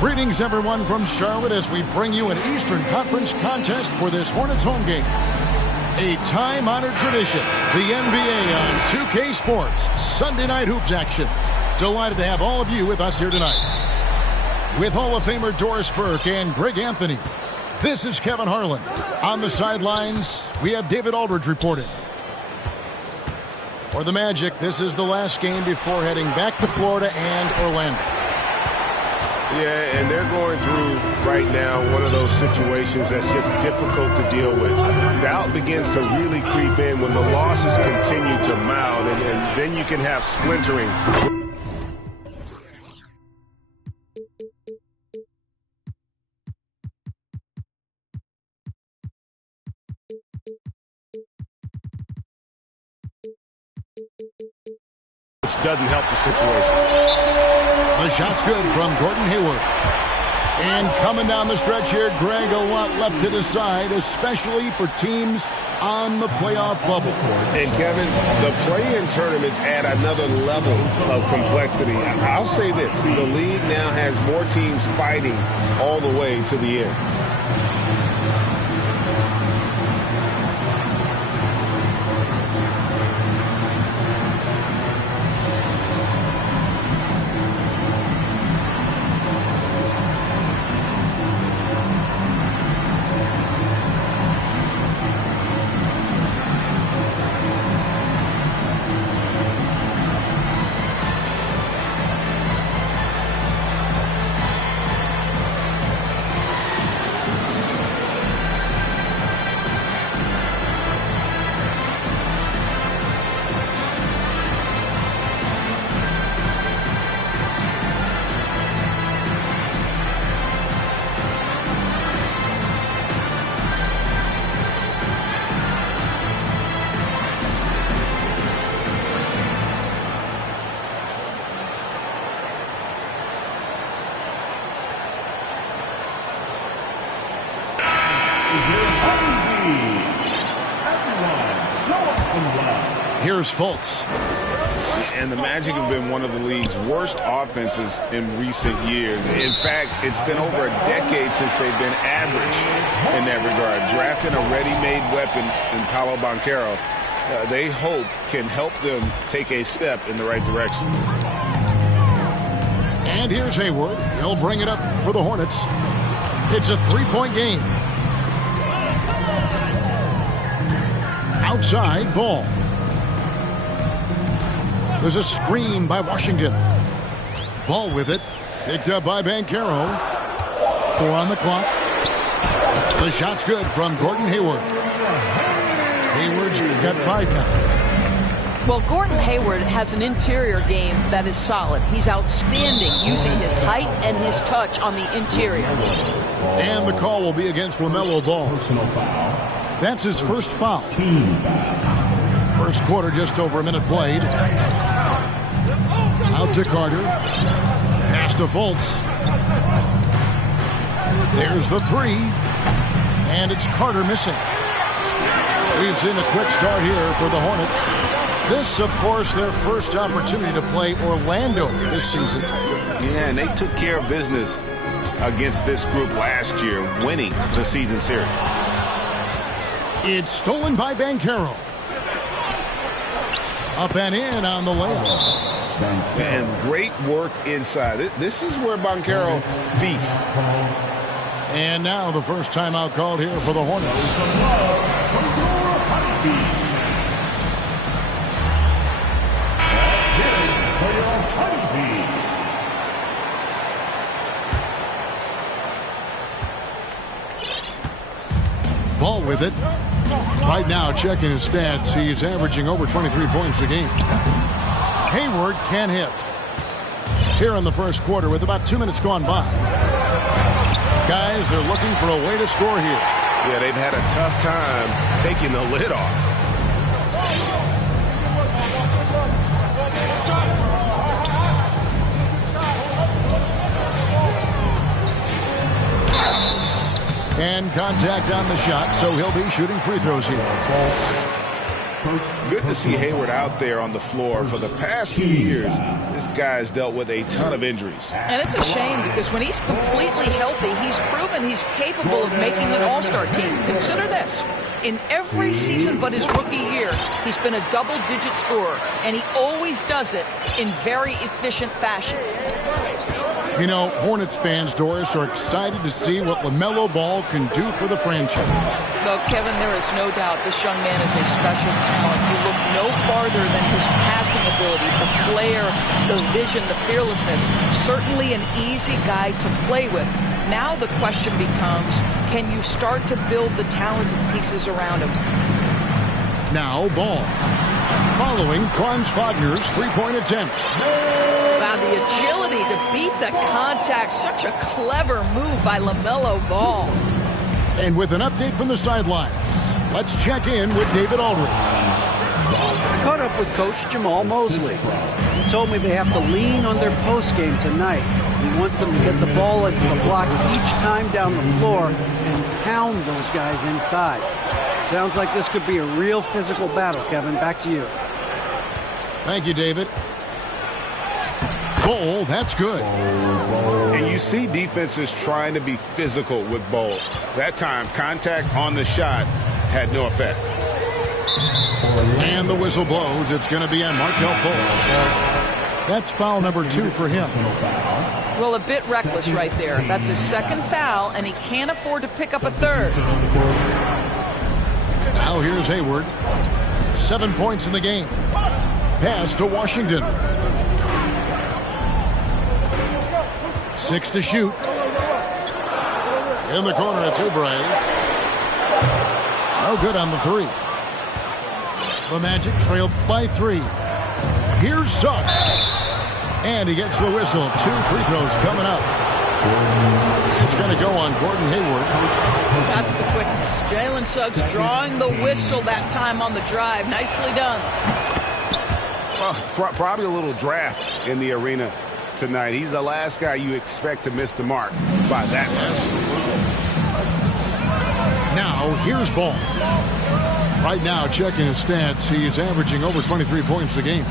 Greetings, everyone, from Charlotte as we bring you an Eastern Conference contest for this Hornets home game. A time-honored tradition, the NBA on 2K Sports Sunday Night Hoops action. Delighted to have all of you with us here tonight. With Hall of Famer Doris Burke and Greg Anthony, this is Kevin Harlan. On the sidelines, we have David Aldridge reporting. For the Magic, this is the last game before heading back to Florida and Orlando. Yeah, and they're going through right now one of those situations that's just difficult to deal with. Doubt begins to really creep in when the losses continue to mount, and then you can have splintering. Which doesn't help the situation. The shot's good from Gordon Hayward. And coming down the stretch here, Greg, a lot left to decide, especially for teams on the playoff bubble. And Kevin, the play-in tournaments add another level of complexity. I'll say this, the league now has more teams fighting all the way to the end. Here's Fultz. And the Magic have been one of the league's worst offenses in recent years. In fact, it's been over a decade since they've been average in that regard. Drafting a ready-made weapon in Paolo Banchero, they hope can help them take a step in the right direction. And here's Hayward. He'll bring it up for the Hornets. It's a three-point game. Outside ball. There's a screen by Washington. Ball with it. Picked up by Banchero. 4 on the clock. The shot's good from Gordon Hayward. Hayward's got 5 now. Well, Gordon Hayward has an interior game that is solid. He's outstanding using his height and his touch on the interior. And the call will be against LaMelo Ball. That's his first foul. First quarter, just over a minute played. Out to Carter. Pass to Fultz. There's the 3. And it's Carter missing. We've seen a quick start here for the Hornets. This, of course, their first opportunity to play Orlando this season. Yeah, and they took care of business against this group last year, winning the season series. It's stolen by Banchero. Up and in on the layup. And great work inside. This is where Banchero feasts. And now the first timeout called here for the Hornets. Ball with it. Right now, checking his stats, he's averaging over 23 points a game. Hayward can hit. Here in the first quarter with about 2 minutes gone by. Guys, they're looking for a way to score here. Yeah, they've had a tough time taking the lid off. And contact on the shot, so he'll be shooting free throws here. Good to see Hayward out there on the floor. For the past few years, this guy has dealt with a ton of injuries. And it's a shame because when he's completely healthy, he's proven he's capable of making an all-star team. Consider this. In every season but his rookie year, he's been a double-digit scorer, and he always does it in very efficient fashion. You know, Hornets fans, Doris, are excited to see what LaMelo Ball can do for the franchise. Though, Kevin, there is no doubt this young man is a special talent. You look no farther than his passing ability, the flair, the vision, the fearlessness. Certainly an easy guy to play with. Now the question becomes, can you start to build the talented pieces around him? Now Ball, following Franz Wagner's three-point attempt. Wow, the agility to beat the contact. Such a clever move by LaMelo Ball. And with an update from the sidelines, let's check in with David Aldridge. I caught up with Coach Jamal Mosley. He told me they have to lean on their postgame tonight. He wants them to get the ball into the block each time down the floor and pound those guys inside. Sounds like this could be a real physical battle, Kevin. Back to you. Thank you, David. Ball, that's good. And you see defenses trying to be physical with Ball. That time, contact on the shot had no effect. And the whistle blows. It's going to be on Markelle Fultz. That's foul number 2 for him. Well, a bit reckless right there. That's his second foul, and he can't afford to pick up a third. Now here's Hayward. 7 points in the game. Pass to Washington. 6 to shoot. In the corner, it's Oubre. No good on the 3. The Magic trail by 3. Here's Suggs. And he gets the whistle. 2 free throws coming up. It's going to go on Gordon Hayward. That's the quickness. Jalen Suggs drawing the whistle that time on the drive. Nicely done. Well, probably a little draft in the arena tonight. He's the last guy you expect to miss the mark by that much. Now, here's Ball. Right now, checking his stats, he's averaging over 23 points a game.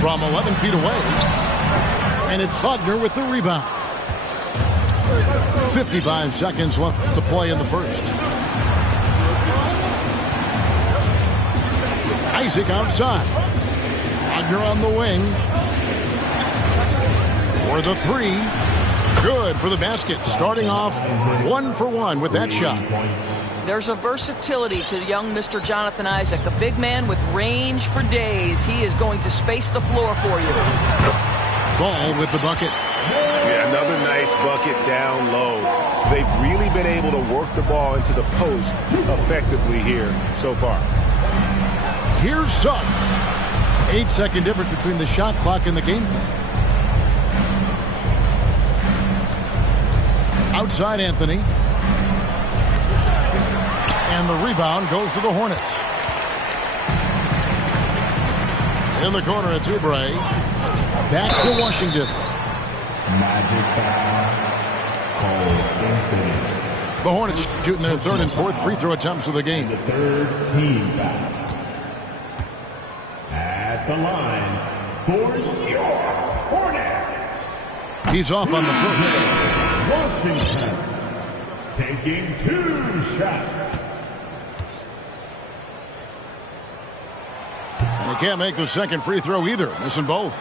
From 11 feet away. And it's Wagner with the rebound. 55 seconds left to play in the first. Isaac outside. Wagner on the wing. For the 3. Good for the basket. Starting off 1 for 1 with that shot. There's a versatility to young Mr. Jonathan Isaac, a big man with range for days. He is going to space the floor for you. Ball with the bucket. Yeah, another nice bucket down low. They've really been able to work the ball into the post effectively here so far. Here's Suggs. 8-second difference between the shot clock and the game clock. Outside Anthony. And the rebound goes to the Hornets. In the corner, it's Oubre. Back to Washington. Magic foul. The Hornets shooting their 3rd and 4th free throw attempts of the game. The 3rd team foul. At the line for your Hornets. He's off on the first. Washington taking 2 shots. And he can't make the second free throw either. Missing both.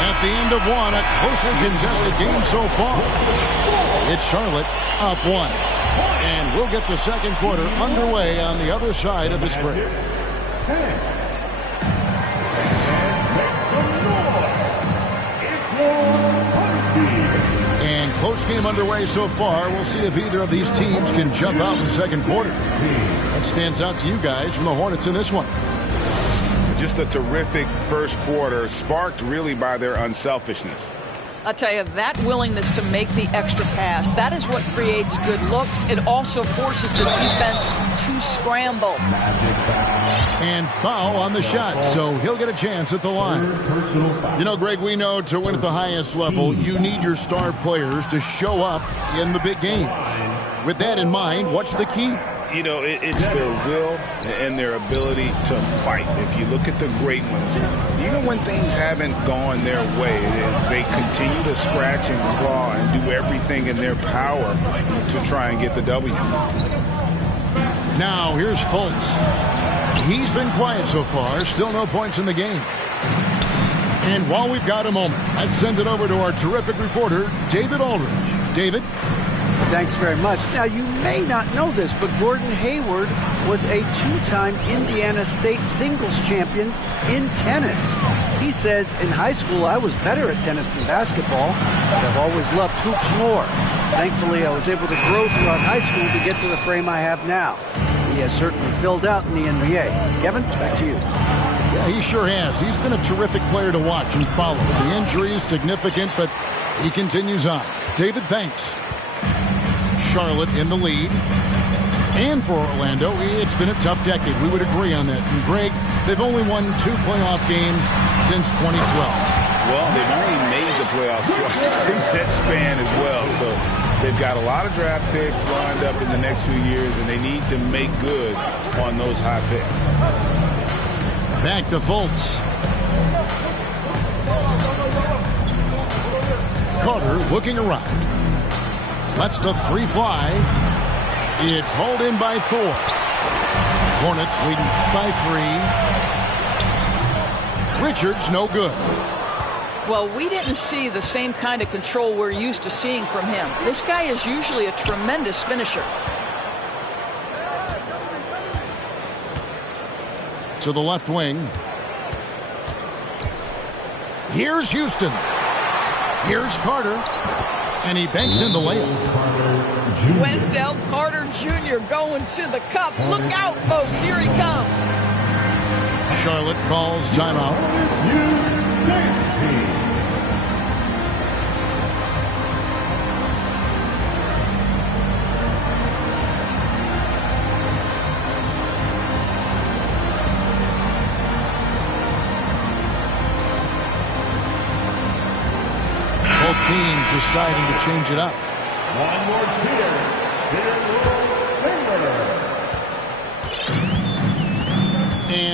At the end of 1, a closely contested game so far. It's Charlotte up 1. And we'll get the second quarter underway on the other side of this break. 10. And close game underway so far. We'll see if either of these teams can jump out in the second quarter. What stands out to you guys from the Hornets in this one? Just a terrific first quarter, sparked really by their unselfishness. I'll tell you, that willingness to make the extra pass, that is what creates good looks. It also forces the defense to scramble. And foul on the shot, so he'll get a chance at the line. You know, Greg, we know to win at the highest level, you need your star players to show up in the big games. With that in mind, what's the key? You know, it's their will and their ability to fight. If you look at the great ones, even when things haven't gone their way, they continue to scratch and claw and do everything in their power to try and get the W. Now, here's Fultz. He's been quiet so far. Still no points in the game. And while we've got a moment, let's send it over to our terrific reporter, David Aldridge. David? Thanks very much. Now, you may not know this, but Gordon Hayward was a two-time Indiana State singles champion in tennis. He says, in high school, I was better at tennis than basketball, but I've always loved hoops more. Thankfully, I was able to grow throughout high school to get to the frame I have now. He has certainly filled out in the NBA. Kevin, back to you. Yeah, he sure has. He's been a terrific player to watch and follow. The injury is significant, but he continues on. David, thanks. Charlotte in the lead. And for Orlando, it's been a tough decade. We would agree on that. And Greg, they've only won 2 playoff games since 2012. Well, they've only made the playoffs twice in that span as well. So they've got a lot of draft picks lined up in the next few years, and they need to make good on those high picks. Back to Fultz. Carter looking around. Lets the three fly. It's hauled in by Thor. Hornets leading by 3. Richards no good. Well, we didn't see the same kind of control we're used to seeing from him. This guy is usually a tremendous finisher. To the left wing. Here's Houston. Here's Carter. And he banks in the layup. Wendell Carter Jr. going to the cup. Look out, folks. Here he comes. Charlotte calls timeout. Both teams deciding to change it up. One more Peter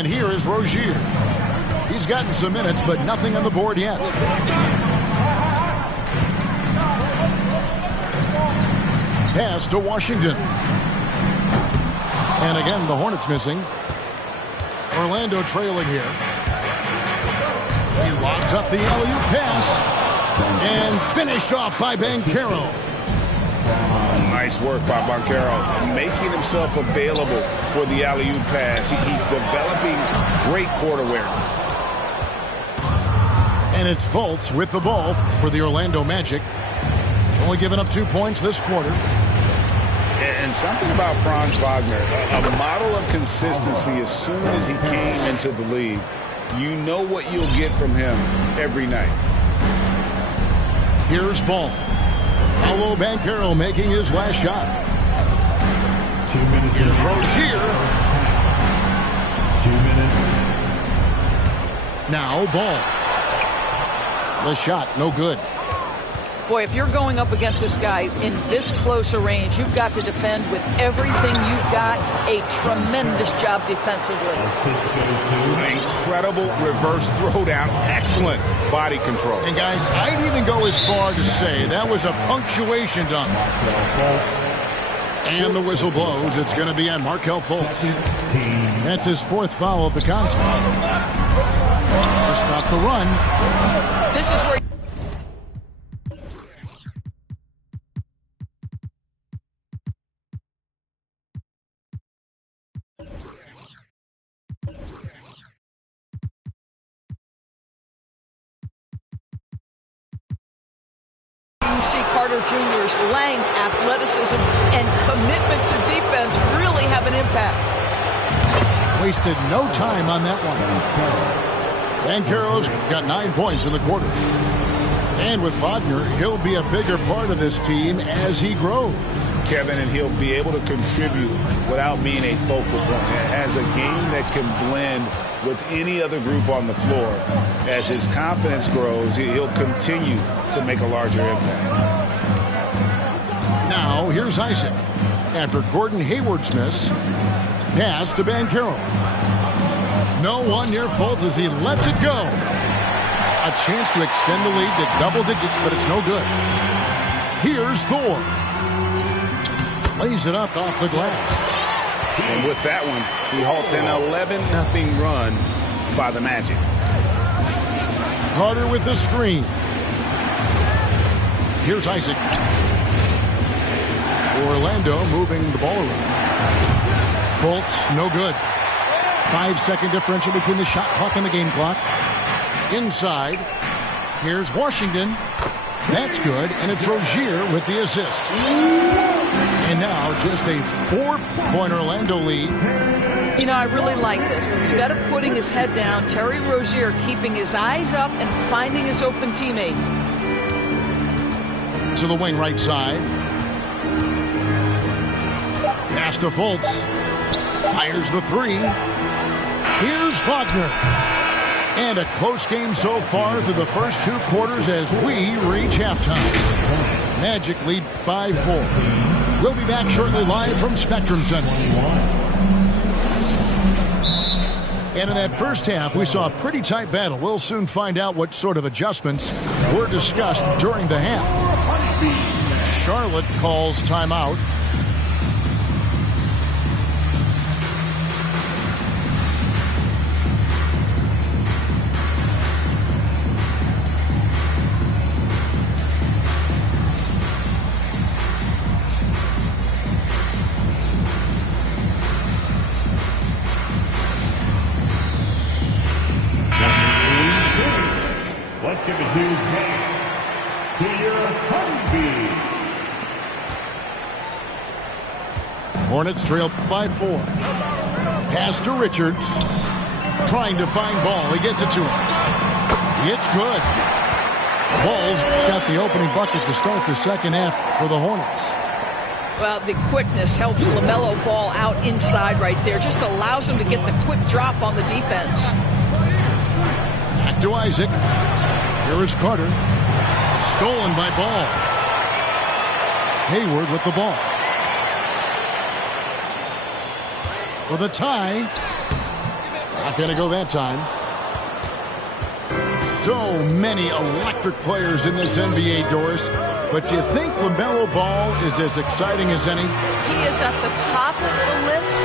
And here is Rozier. He's gotten some minutes, but nothing on the board yet. Pass to Washington. And again, the Hornets missing. Orlando trailing here. He lobs up the alley-oop pass. And finished off by Banchero. Nice work by Banchero, making himself available for the alley-oop pass. He's developing great court awareness. And it's Fultz with the ball for the Orlando Magic. Only giving up 2 points this quarter. And something about Franz Wagner, a model of consistency. As soon as he came into the league, you know what you'll get from him every night. Here's Ball. Paolo Banchero making his last shot. 2 minutes. Here's Rozier. 2 minutes. Now Ball. The shot, no good. Boy, if you're going up against this guy in this close a range, you've got to defend with everything you've got. A tremendous job defensively. An incredible reverse throwdown. Excellent body control. And guys, I'd even go as far to say that was a punctuation dunk. And the whistle blows. It's going to be on Markelle Fultz. That's his 4th foul of the contest. To stop the run. This is where you see Carter Jr.'s length, athleticism, and commitment to defense really have an impact. Wasted no time on that one. Banchero's got 9 points in the quarter. And with Wagner, he'll be a bigger part of this team as he grows. Kevin, and he'll be able to contribute without being a focal point. It has a game that can blend with any other group on the floor. As his confidence grows, he'll continue to make a larger impact. Now, here's Isaac. After Gordon Hayward's miss, pass to Banchero. No one near Fultz as he lets it go. A chance to extend the lead to double digits, but it's no good. Here's Thor. Lays it up off the glass. And with that one, he halts an 11-0 run by the Magic. Carter with the screen. Here's Isaac. Orlando moving the ball around. Fultz, no good. 5-second differential between the shot clock and the game clock. Inside. Here's Washington. That's good, and it's Rozier with the assist. And now just a 4-point Orlando lead. You know, I really like this. Instead of putting his head down, Terry Rozier keeping his eyes up and finding his open teammate. To the wing right side. Pass to Fultz. Fires the three. Here's Wagner. And a close game so far through the first 2 quarters as we reach halftime. Magic lead by 4. We'll be back shortly live from Spectrum Center. And in that first half, we saw a pretty tight battle. We'll soon find out what sort of adjustments were discussed during the half. Charlotte calls timeout. Let's give it to your Hornby. Hornets trail by 4. Pass to Richards. Trying to find ball. He gets it to him. It's good. Ball's got the opening bucket to start the second half for the Hornets. Well, the quickness helps LaMelo Ball out inside right there. Just allows him to get the quick drop on the defense. Back to Isaac. Here is Carter. Stolen by Ball. Hayward with the ball. For the tie. Not going to go that time. So many electric players in this NBA, Doris. But you think LaMelo Ball is as exciting as any? He is at the top of the list,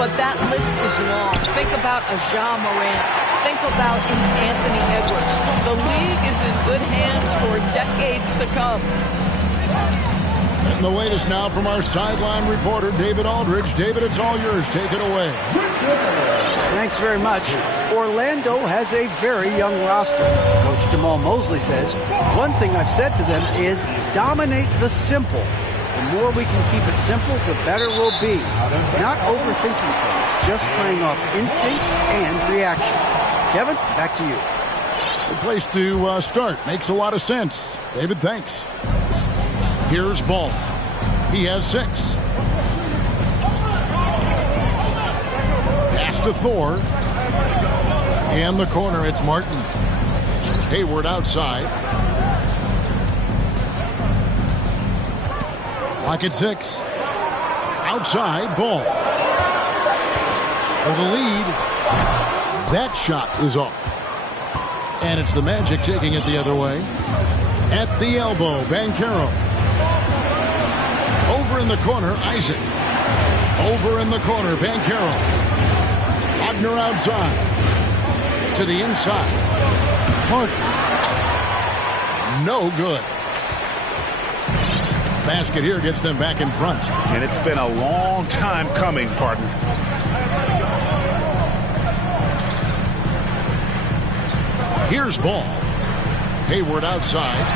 but that list is long. Think about a Ja Morant. Think about an Anthony Edwards. The league is in good hands for decades to come. And the latest now from our sideline reporter, David Aldridge. David, it's all yours. Take it away. Thanks very much. Orlando has a very young roster. Coach Jamal Mosley says, one thing I've said to them is dominate the simple. The more we can keep it simple, the better we'll be. Not overthinking things, just playing off instincts and reaction. Kevin, back to you. Good place to start. Makes a lot of sense. David, thanks. Here's Ball. He has 6. Pass to Thor. In the corner, it's Martin. Hayward outside. Lock at 6. Outside, Ball. For the lead. That shot is off. And it's the Magic taking it the other way. At the elbow, Banchero. Over in the corner, Isaac. Over in the corner, Banchero. Wagner outside. To the inside. Carter. No good. Basket here gets them back in front. And it's been a long time coming, partner. Here's Ball. Hayward outside.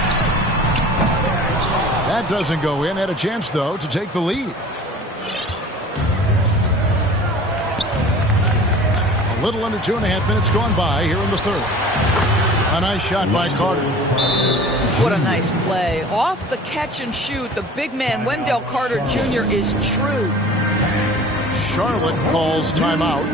That doesn't go in. Had a chance, though, to take the lead. A little under 2.5 minutes gone by here in the third. A nice shot by Carter. What a nice play. Off the catch and shoot, the big man, Wendell Carter Jr. is true. Charlotte calls timeout.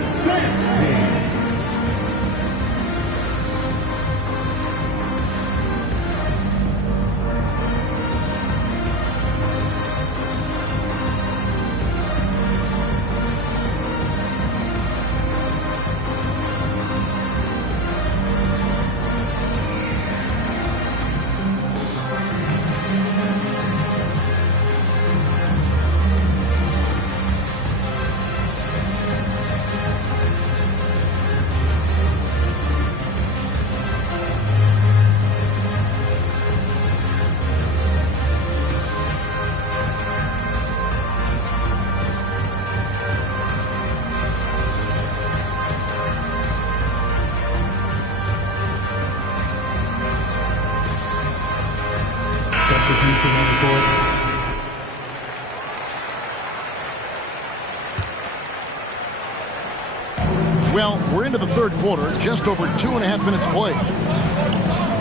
Well, we're into the third quarter, just over 2.5 minutes played.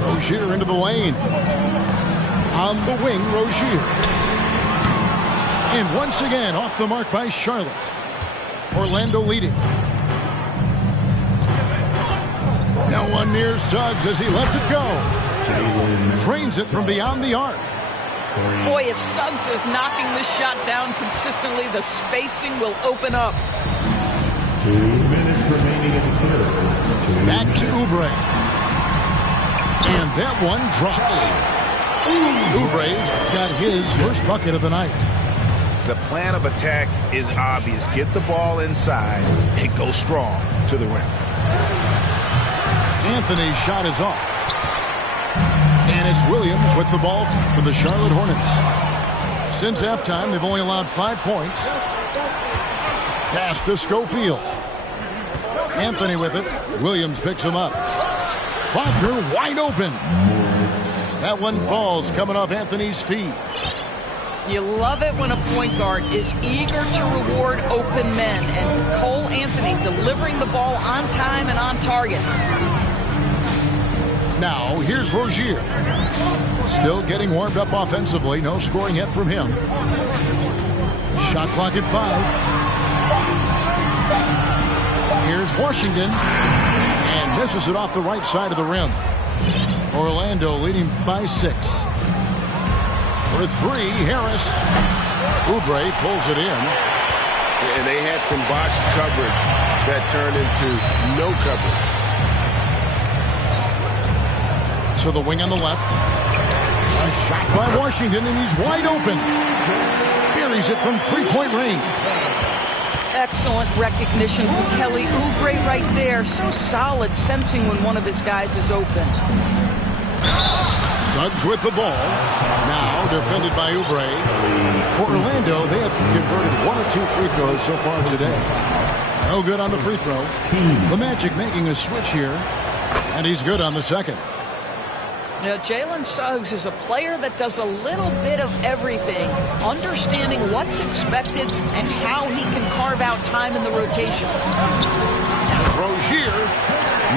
Rozier into the lane. On the wing, Rozier. And once again, off the mark by Charlotte. Orlando leading. No one near Suggs as he lets it go. Drains it from beyond the arc. Boy, if Suggs is knocking this shot down consistently, the spacing will open up. 2 minutes remaining in the third. Back to Oubre. And that one drops. Oubre's got his first bucket of the night. The plan of attack is obvious. Get the ball inside and go strong to the rim. Anthony's shot is off. And it's Williams with the ball for the Charlotte Hornets. Since halftime, they've only allowed 5 points. Pass to Schofield. Anthony with it. Williams picks him up. Wagner wide open. That one falls coming off Anthony's feet. You love it when a point guard is eager to reward open men, and Cole Anthony delivering the ball on time and on target. Now, here's Rozier. Still getting warmed up offensively. No scoring yet from him. Shot clock at 5. Here's Washington. And misses it off the right side of the rim. Orlando leading by 6. For 3, Harris. Oubre pulls it in. And they had some botched coverage that turned into no coverage. To the wing on the left. A shot by Washington, and he's wide open. Buries it from 3-point range. Excellent recognition from Kelly Oubre right there. So solid, sensing when one of his guys is open. Suggs with the ball. Now defended by Oubre. For Orlando, they have converted 1 or 2 free throws so far today. No good on the free throw. The Magic making a switch here. And he's good on the second. Now, Jalen Suggs is a player that does a little bit of everything, understanding what's expected and how he can carve out time in the rotation. As Rozier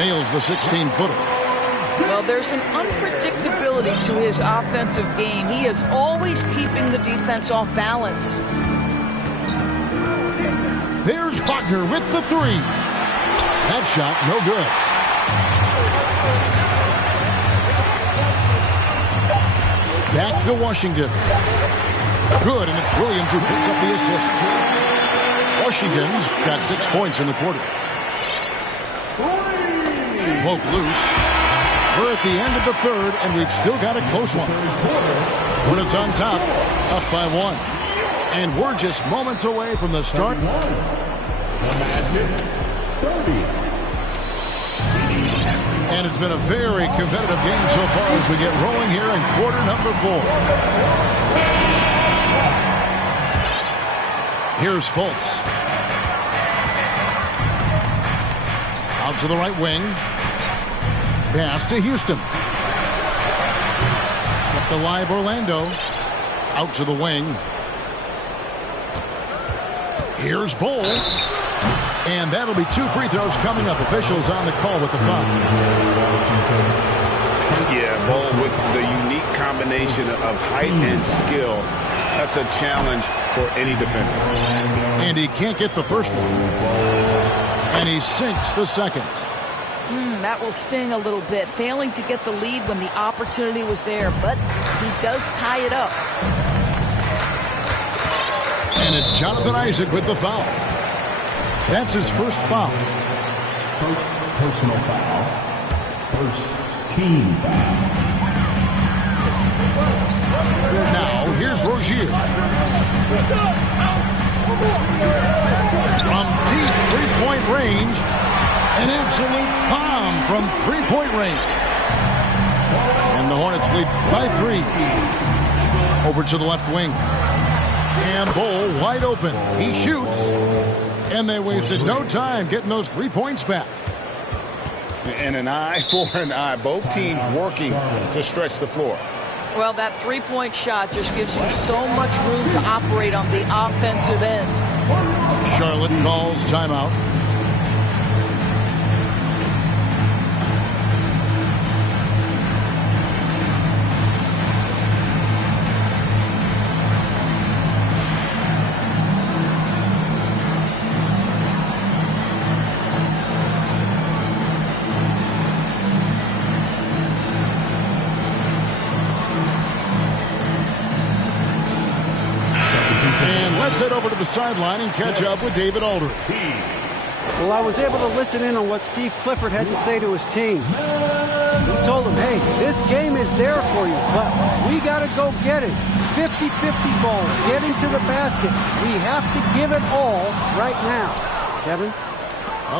nails the 16-footer. Well, there's an unpredictability to his offensive game. He is always keeping the defense off balance. There's Wagner with the 3. That shot, no good. Back to Washington. Good, and it's Williams who picks up the assist. Washington's got 6 points in the quarter. Poke loose. We're at the end of the third, and we've still got a close one. When it's on top, up by 1. And we're just moments away from the start. And it's been a very competitive game so far as we get rolling here in quarter number 4. Here's Fultz. Out to the right wing. Pass to Houston. Kept alive Orlando. Out to the wing. Here's Bol. And that'll be 2 free throws coming up. Officials on the call with the foul. Yeah, Bull with the unique combination of height and skill. That's a challenge for any defender. And he can't get the first one. And he sinks the second. That will sting a little bit. Failing to get the lead when the opportunity was there, but he does tie it up. And it's Jonathan Isaac with the foul. That's his first foul. First personal foul. First team foul. Now, here's Rozier. From deep three-point range, an absolute bomb from three-point range. And the Hornets lead by 3. Over to the left wing. And Bull wide open. He shoots. And they wasted no time getting those 3 points back. And an eye for an eye. Both teams working to stretch the floor. Well, that three-point shot just gives you so much room to operate on the offensive end. Charlotte calls timeout. Let's head over to the sideline and catch up with David Aldridge. Well, I was able to listen in on what Steve Clifford had to say to his team. He told them, hey, this game is there for you, but we got to go get it. 50-50 ball, get into the basket. We have to give it all right now. Kevin?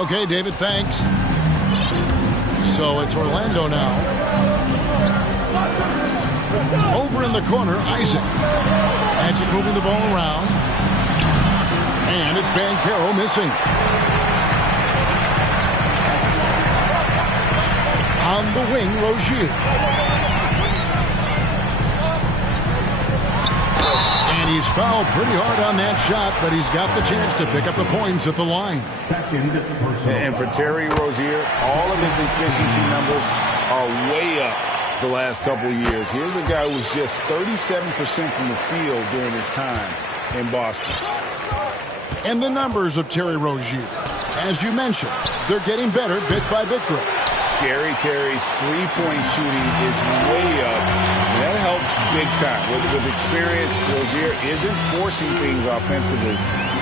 Okay, David, thanks. So it's Orlando now. Over in the corner, Isaac. Magic moving the ball around. And it's Banchero missing. On the wing, Rozier. And he's fouled pretty hard on that shot, but he's got the chance to pick up the points at the line. And for Terry Rozier, all of his efficiency numbers are way up the last couple of years. Here's a guy who was just 37% from the field during his time in Boston. And the numbers of Terry Rozier, as you mentioned, they're getting better bit by bit, Greg. Scary Terry's three-point shooting is way up. And that helps big time. With experience, Rozier isn't forcing things offensively,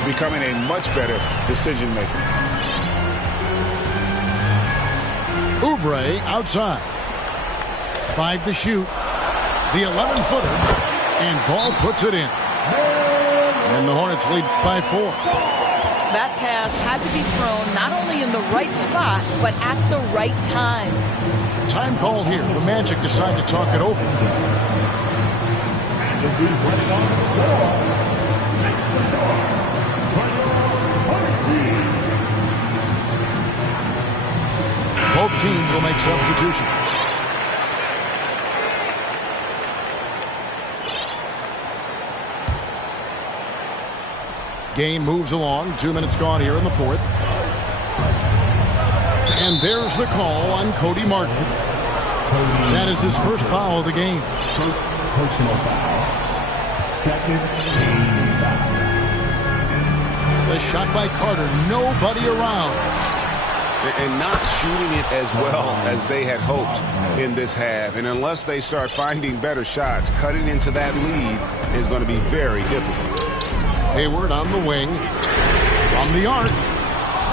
becoming a much better decision maker. Oubre outside. 5 to shoot. The 11-footer. And Ball puts it in. And the Hornets lead by 4. That pass had to be thrown not only in the right spot, but at the right time. Time call here. The Magic decide to talk it over. Both teams will make substitutions. Game moves along. 2 minutes gone here in the fourth. And there's the call on Cody Martin. That is his first foul of the game. First personal foul. Second team foul. The shot by Carter. Nobody around. And not shooting it as well as they had hoped in this half. And unless they start finding better shots, cutting into that lead is going to be very difficult. Hayward on the wing. From the arc.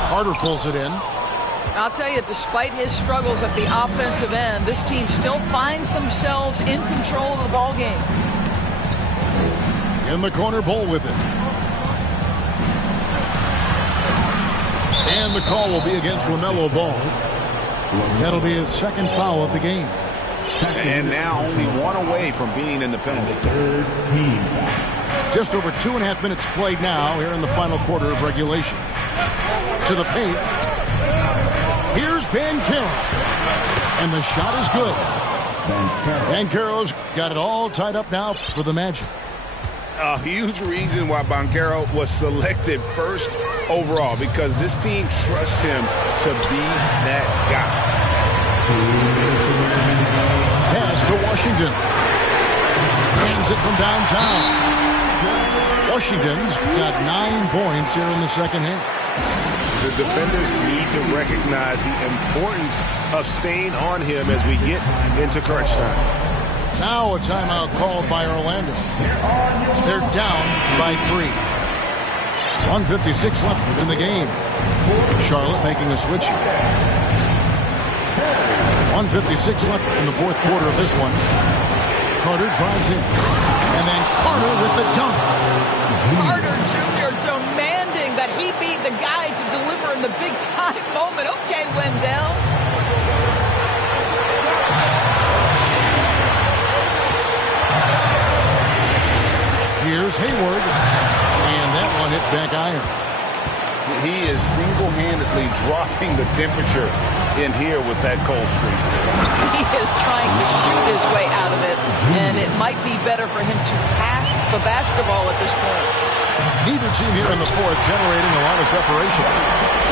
Carter pulls it in. I'll tell you, despite his struggles at the offensive end, this team still finds themselves in control of the ball game. In the corner, Bull with it. And the call will be against LaMelo Ball. That'll be his second foul of the game. And now only one away from being in the penalty. Third team foul. Just over 2.5 minutes played now here in the final quarter of regulation. To the paint. Here's Banchero. And the shot is good. Banchero's got it all tied up now for the Magic. A huge reason why Banchero was selected first overall, because this team trusts him to be that guy. to Washington. Hands it from downtown. Washington's got 9 points here in the second half. The defenders need to recognize the importance of staying on him as we get into crunch time. Now a timeout called by Orlando. They're down by 3. 1:56 left in the game. Charlotte making a switch here. 1:56 left in the fourth quarter of this one. Carter drives in. And then Carter with the dunk. Carter Jr. demanding that he be the guy to deliver in the big-time moment. Okay, Wendell. Here's Hayward. And that one hits back iron. He is single-handedly dropping the temperature in here with that cold streak. He is trying to shoot his way out of it, and it might be better for him to pass the basketball at this point. Neither team here in the fourth generating a lot of separation.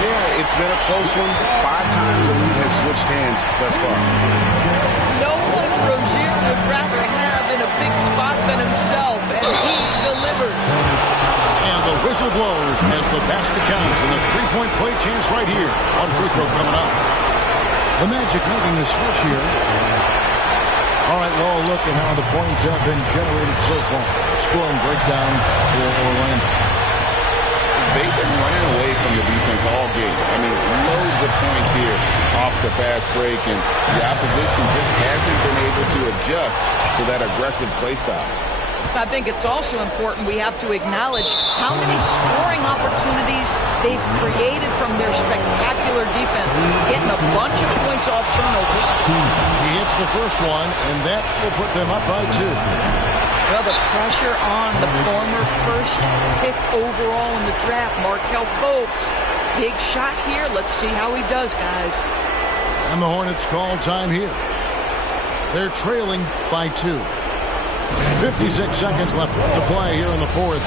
Yeah, it's been a close one. 5 times the lead has switched hands thus far. No one Rozier would rather have in a big spot than himself, and he delivers. And the whistle blows as the basket counts, and a 3-point play chance right here. One free throw coming up. The Magic making a switch here. All right, well, look at how the points have been generated so far. Scoring breakdown for Orlando. They've been running away from the defense all game. I mean, loads of points here off the fast break, and the opposition just hasn't been able to adjust to that aggressive play style. I think it's also important we have to acknowledge how many scoring opportunities they've created from their spectacular defense, getting a bunch of points off turnovers. He hits the first one, and that will put them up by 2. Well, the pressure on the former first pick overall in the draft, Markelle Fultz. Big shot here. Let's see how he does, guys. And the Hornets call time here. They're trailing by 2. 56 seconds left to play here in the fourth.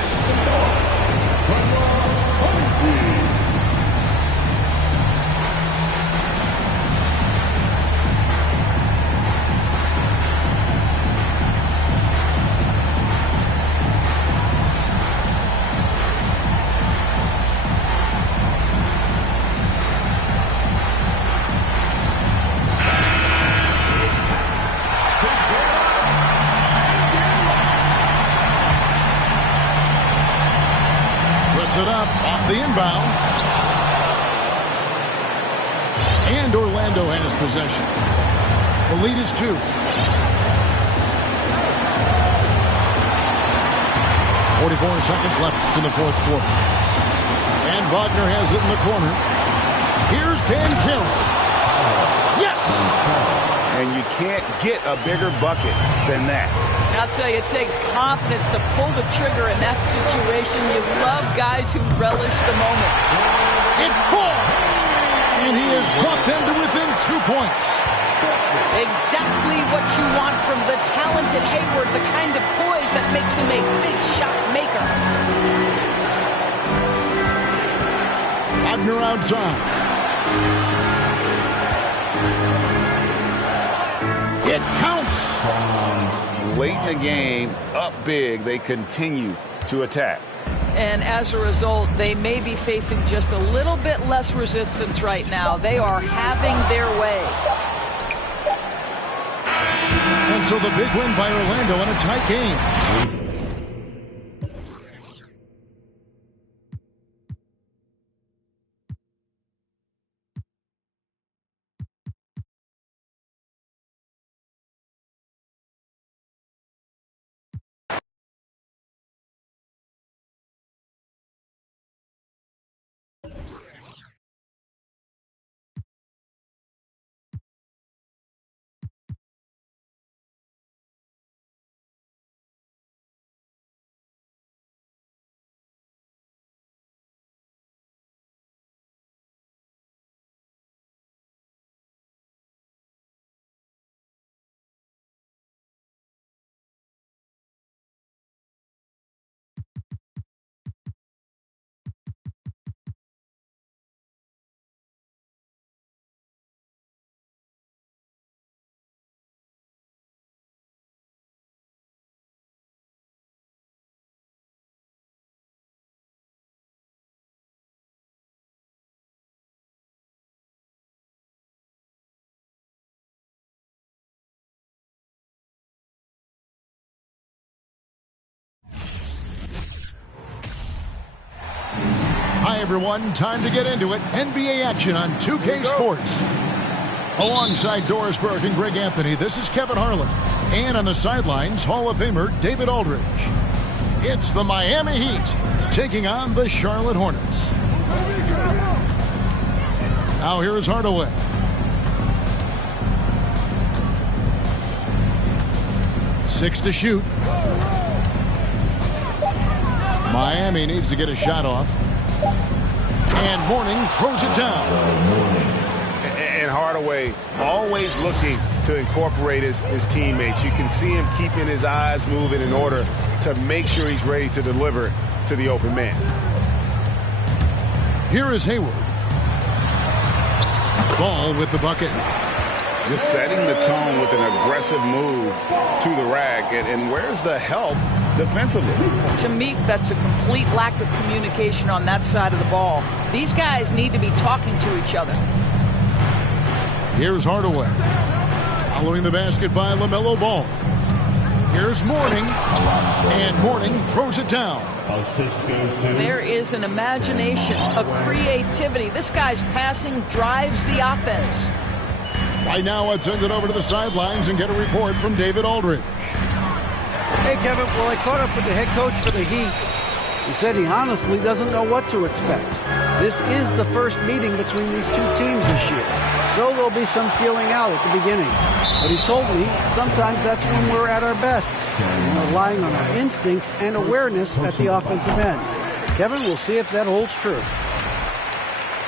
It up off the inbound. And Orlando has possession. The lead is 2. 44 seconds left in the fourth quarter. And Wagner has it in the corner. Here's Banchero. Yes! And you can't get a bigger bucket than that. I'll tell you, it takes confidence to pull the trigger in that situation. You love guys who relish the moment. It falls! And he has brought them to within 2 points. Exactly what you want from the talented Hayward, the kind of poise that makes him a big shot maker. Wagner outside. It counts. Late in the game, up big, they continue to attack. And as a result, they may be facing just a little bit less resistance right now. They are having their way. And so the big win by Orlando in a tight game. Hi, everyone. Time to get into it. NBA action on 2K Sports. Alongside Doris Burke and Greg Anthony, this is Kevin Harlan. And on the sidelines, Hall of Famer David Aldridge. It's the Miami Heat taking on the Charlotte Hornets. Now here is Hardaway. Six to shoot. Miami needs to get a shot off. And Mourning throws it down. And Hardaway always looking to incorporate his teammates. You can see him keeping his eyes moving in order to make sure he's ready to deliver to the open man. Here is Hayward. Ball with the bucket. Just setting the tone with an aggressive move to the rack. And where's the help defensively? To me, that's a complete lack of communication on that side of the ball. These guys need to be talking to each other. Here's Hardaway. Following the basket by LaMelo Ball. Here's Mourning. And Mourning throws it down. There is an imagination, a creativity. This guy's passing drives the offense. Right now, let's send it over to the sidelines and get a report from David Aldridge. Hey, Kevin. Well, I caught up with the head coach for the Heat. He said he honestly doesn't know what to expect. This is the first meeting between these two teams this year, so there'll be some feeling out at the beginning. But he told me sometimes that's when we're at our best, relying on our instincts and awareness at the offensive end. Kevin, we'll see if that holds true.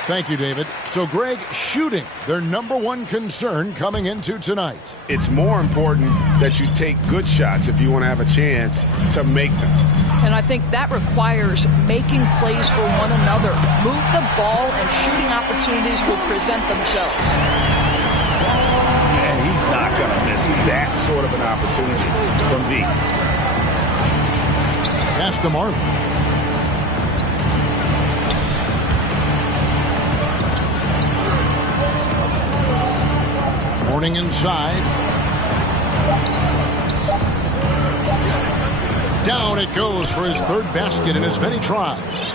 Thank you, David. So, Greg, shooting, their #1 concern coming into tonight. It's more important that you take good shots if you want to have a chance to make them. And I think that requires making plays for one another. Move the ball and shooting opportunities will present themselves. And he's not going to miss that sort of an opportunity from deep. Pass to Marlin. Mourning inside. Down it goes for his third basket in as many tries.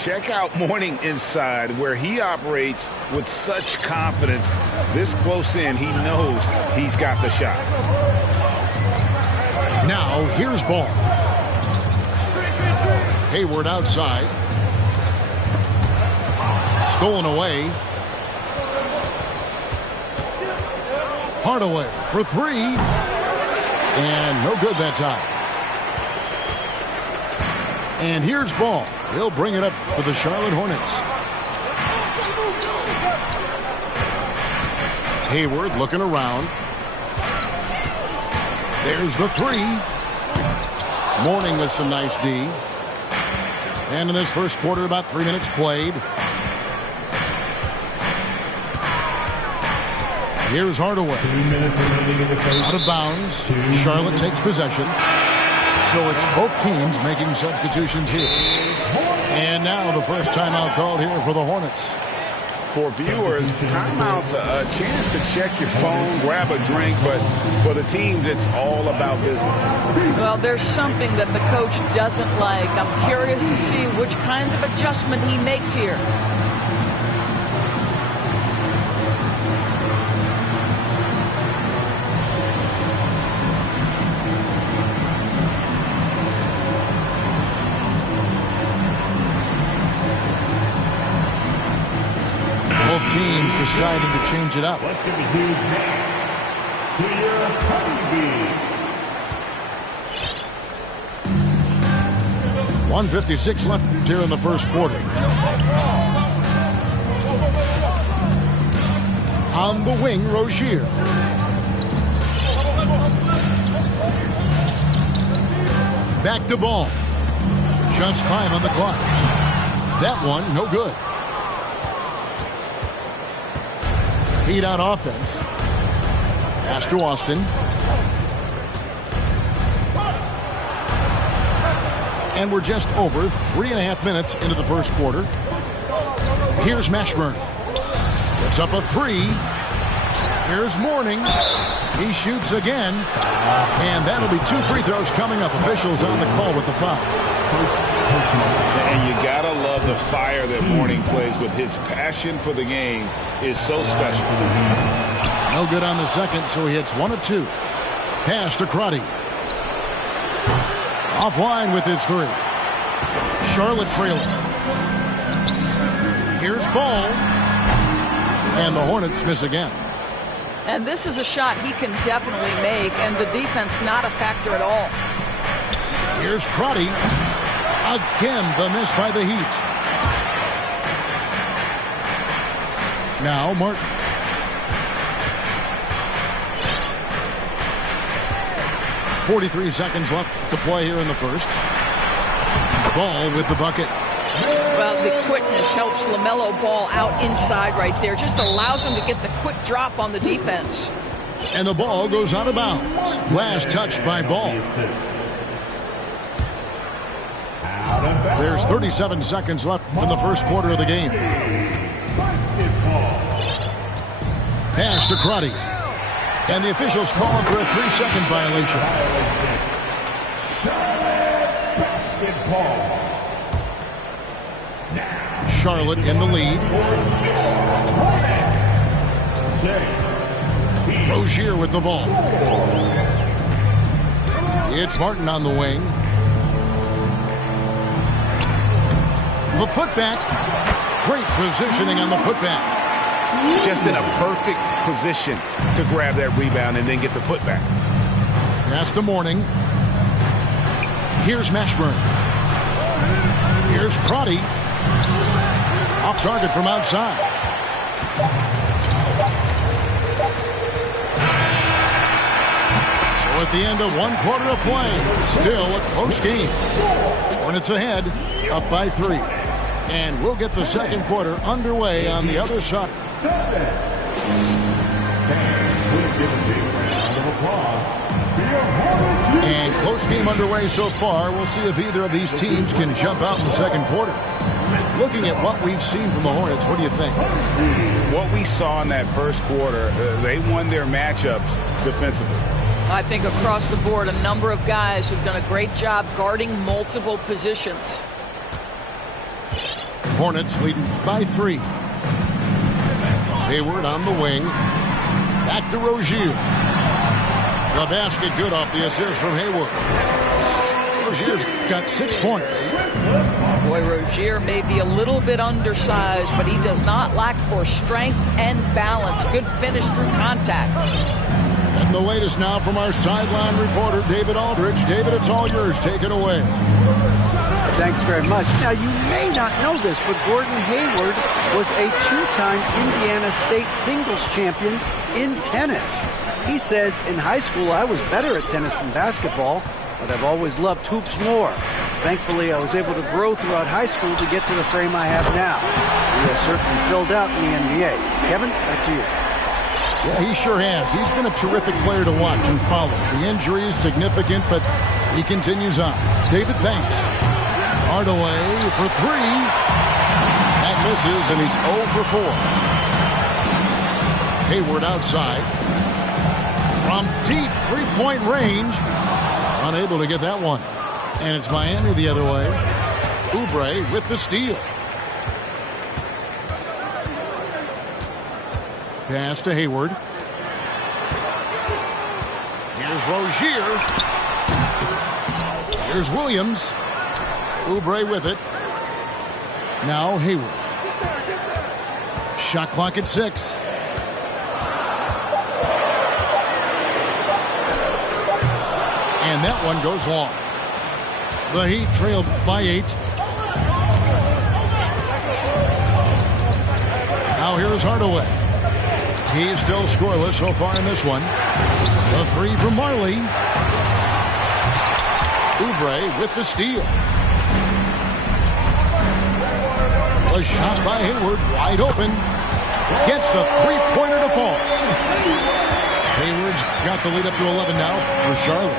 Check out Mourning inside, where he operates with such confidence. This close in, he knows he's got the shot. Now, here's Ball. Hayward outside. Stolen away. Hardaway for three. And no good that time. And here's Ball. He'll bring it up for the Charlotte Hornets. Hayward looking around. There's the three. Mourning with some nice D. And in this first quarter, about 3 minutes played. Here's Hardaway. 3 minutes remaining in the first. Out of bounds. Charlotte takes possession. So it's both teams making substitutions here. And now the first timeout called here for the Hornets. For viewers, timeout's a chance to check your phone, grab a drink, but for the teams, it's all about business. Well, there's something that the coach doesn't like. I'm curious to see which kind of adjustment he makes here. Both teams deciding to change it up. Let's give a huge hand to your Honeybee. 1:56 left here in the first quarter. On the wing, Rozier. Back to Ball. Just 5 on the clock. That one, no good. Heat on offense. Pass to Austin. And we're just over 3.5 minutes into the first quarter. Here's Mashburn. Puts up a three. Here's Mourning. He shoots again. And that'll be 2 free throws coming up. Officials on the call with the foul. And you gotta love the fire that Mourning plays with. His passion for the game is so special. No good on the second, so he hits 1 of 2. Pass to Crotty. Offline with his 3. Charlotte trailing. Here's Ball. And the Hornets miss again. And this is a shot he can definitely make, and the defense not a factor at all. Here's Crotty. Again, the miss by the Heat. Now Martin. .43 seconds left to play here in the first. Ball with the bucket. Well, the quickness helps LaMelo Ball out inside right there. Just allows him to get the quick drop on the defense. And the ball goes out of bounds. Last touch by Ball. There's 37 seconds left from the first quarter of the game. Pass to Crotty. And the officials call him for a 3-second violation. Charlotte in the lead. Rozier with the ball. It's Martin on the wing. The putback. Great positioning on the putback. Just in a perfect position to grab that rebound and then get the putback. Pass to Mourning. Here's Mashburn. Here's Crotty. Off target from outside. So at the end of 1 quarter of play, still a close game. Hornets ahead, up by 3. And we'll get the second quarter underway on the other side. And close game underway so far. We'll see if either of these teams can jump out in the second quarter. Looking at what we've seen from the Hornets, what do you think? What we saw in that first quarter, they won their matchups defensively. I think across the board, a number of guys have done a great job guarding multiple positions. Hornets leading by 3. Hayward on the wing. Back to Rozier. The basket good off the assist from Hayward. Rozier's got 6 points. Boy, Rozier may be a little bit undersized, but he does not lack for strength and balance. Good finish through contact. And the latest now from our sideline reporter, David Aldridge. David, it's all yours. Take it away. Thanks very much. Now, you may not know this, but Gordon Hayward was a 2-time Indiana State singles champion in tennis. He says, in high school, I was better at tennis than basketball, but I've always loved hoops more. Thankfully, I was able to grow throughout high school to get to the frame I have now. He has certainly filled out in the NBA. Kevin, back to you. Yeah, he sure has. He's been a terrific player to watch and follow. The injury is significant, but he continues on. David, thanks. Hardaway for 3. That misses, and he's 0 for 4. Hayward outside. From deep 3-point range. Unable to get that one. And it's Miami the other way. Oubre with the steal. Pass to Hayward. Here's Rozier. Here's Williams. Oubre with it. Now Hayward. Shot clock at 6. And that one goes long. The Heat trailed by 8. Now here's Hardaway. He's still scoreless so far in this one. The 3 from Marley. Oubre with the steal. A shot by Hayward, wide open. Gets the 3-pointer to fall. Hayward's got the lead up to 11 now for Charlotte.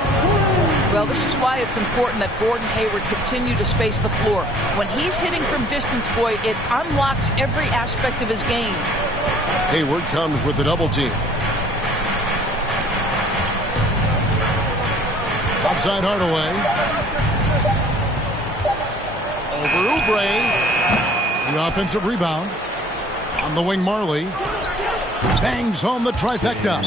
Well, this is why it's important that Gordon Hayward continue to space the floor. When he's hitting from distance, boy, it unlocks every aspect of his game. Hayward comes with the double team. Outside Hardaway. Over Oubre. The offensive rebound. On the wing, Marley. Bangs home the trifecta.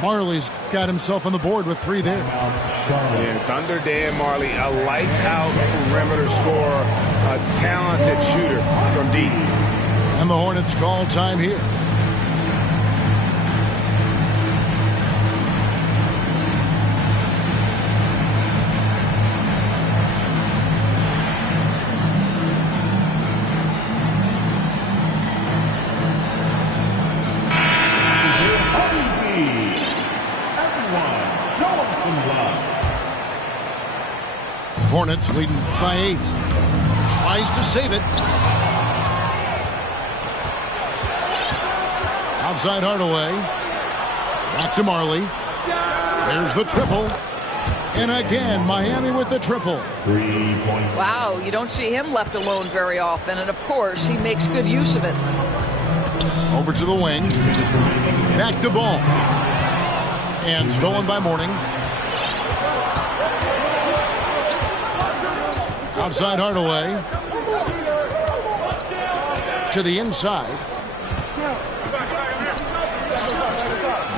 Marley's got himself on the board with 3 there. Yeah, Thunder Dan Marley, a lights-out perimeter scorer, a talented shooter from deep. And the Hornets call time here. Hornets leading by 8. Tries to save it. Outside Hardaway. Back to Marley. There's the triple. And again, Miami with the triple. 3 points. Wow, you don't see him left alone very often. And, of course, he makes good use of it. Over to the wing. Back to Ball. And stolen by Mourning. Outside Hardaway. To the inside.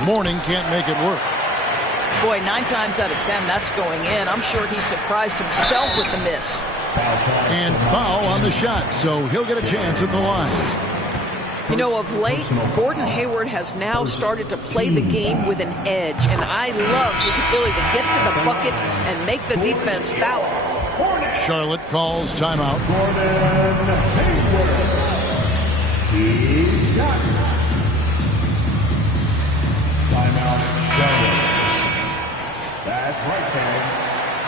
Mourning can't make it work. Boy, 9 times out of 10, that's going in. I'm sure he surprised himself with the miss. And foul on the shot, so he'll get a chance at the line. You know, of late, Gordon Hayward has now started to play the game with an edge, and I love his ability to get to the bucket and make the defense foul. Charlotte calls timeout. Gordon Hayward. He's got timeout, Charlotte. That's right, fans.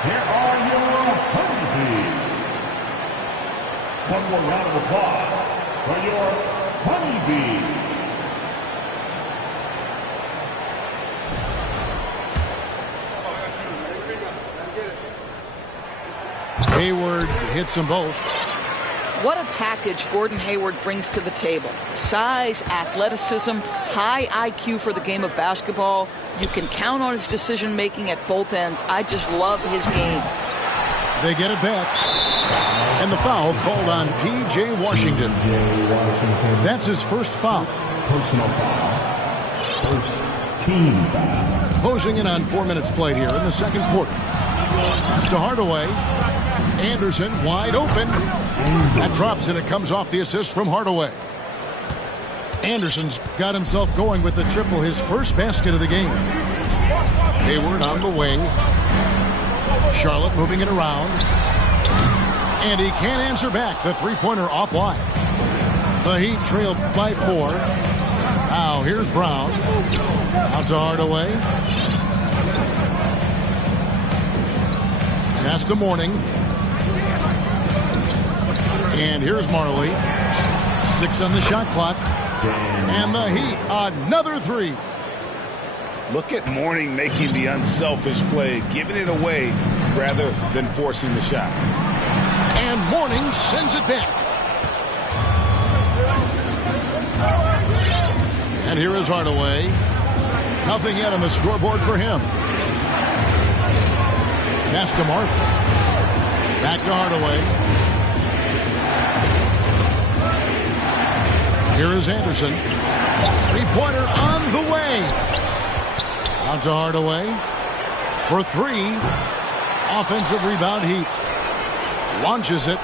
Here are your honeybees. One more round of applause for your honeybees. Hayward hits them both. What a package Gordon Hayward brings to the table. Size, athleticism, high IQ for the game of basketball. You can count on his decision-making at both ends. I just love his game. They get it back. And the foul called on P.J. Washington. That's his first foul. Personal foul. First team foul. Closing in on 4 minutes played here in the second quarter. Pass to Hardaway. Anderson wide open. That drops and it comes off the assist from Hardaway. Anderson's got himself going with the triple, his first basket of the game. Hayward on the wing. Charlotte moving it around. And he can't answer back. The three-pointer offline. The Heat trailed by 4. Now here's Brown. Out to Hardaway. Pass to Mourning. And here's Marley. 6 on the shot clock. And the Heat, another 3. Look at Mourning making the unselfish play, giving it away rather than forcing the shot. And Mourning sends it back. And here is Hardaway. Nothing yet on the scoreboard for him. Pass to Marley. Back to Hardaway. Here is Anderson. Three-pointer on the way. Out to Hardaway. For 3. Offensive rebound, Heat. Launches it.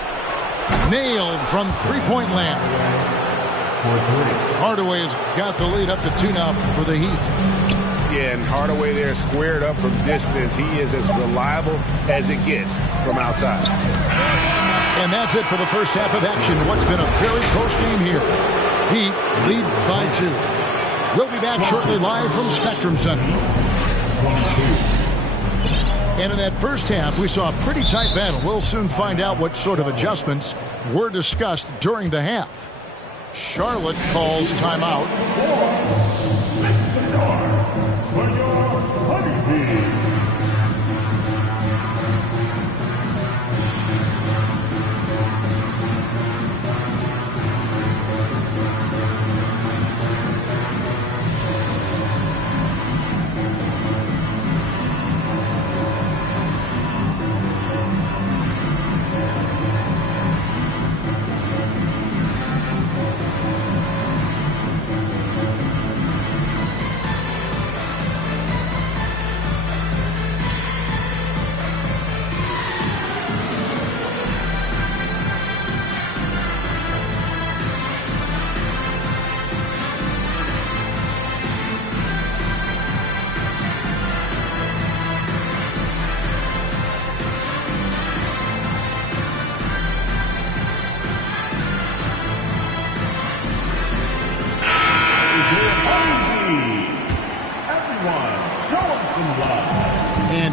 Nailed from three-point land. Hardaway has got the lead up to 2 now for the Heat. Yeah, and Hardaway there squared up from distance. He is as reliable as it gets from outside. And that's it for the first half of action. What's been a very close game here. Heat lead by 2. We'll be back shortly live from Spectrum Center. And in that first half, we saw a pretty tight battle. We'll soon find out what sort of adjustments were discussed during the half. Charlotte calls timeout. For your honeybees.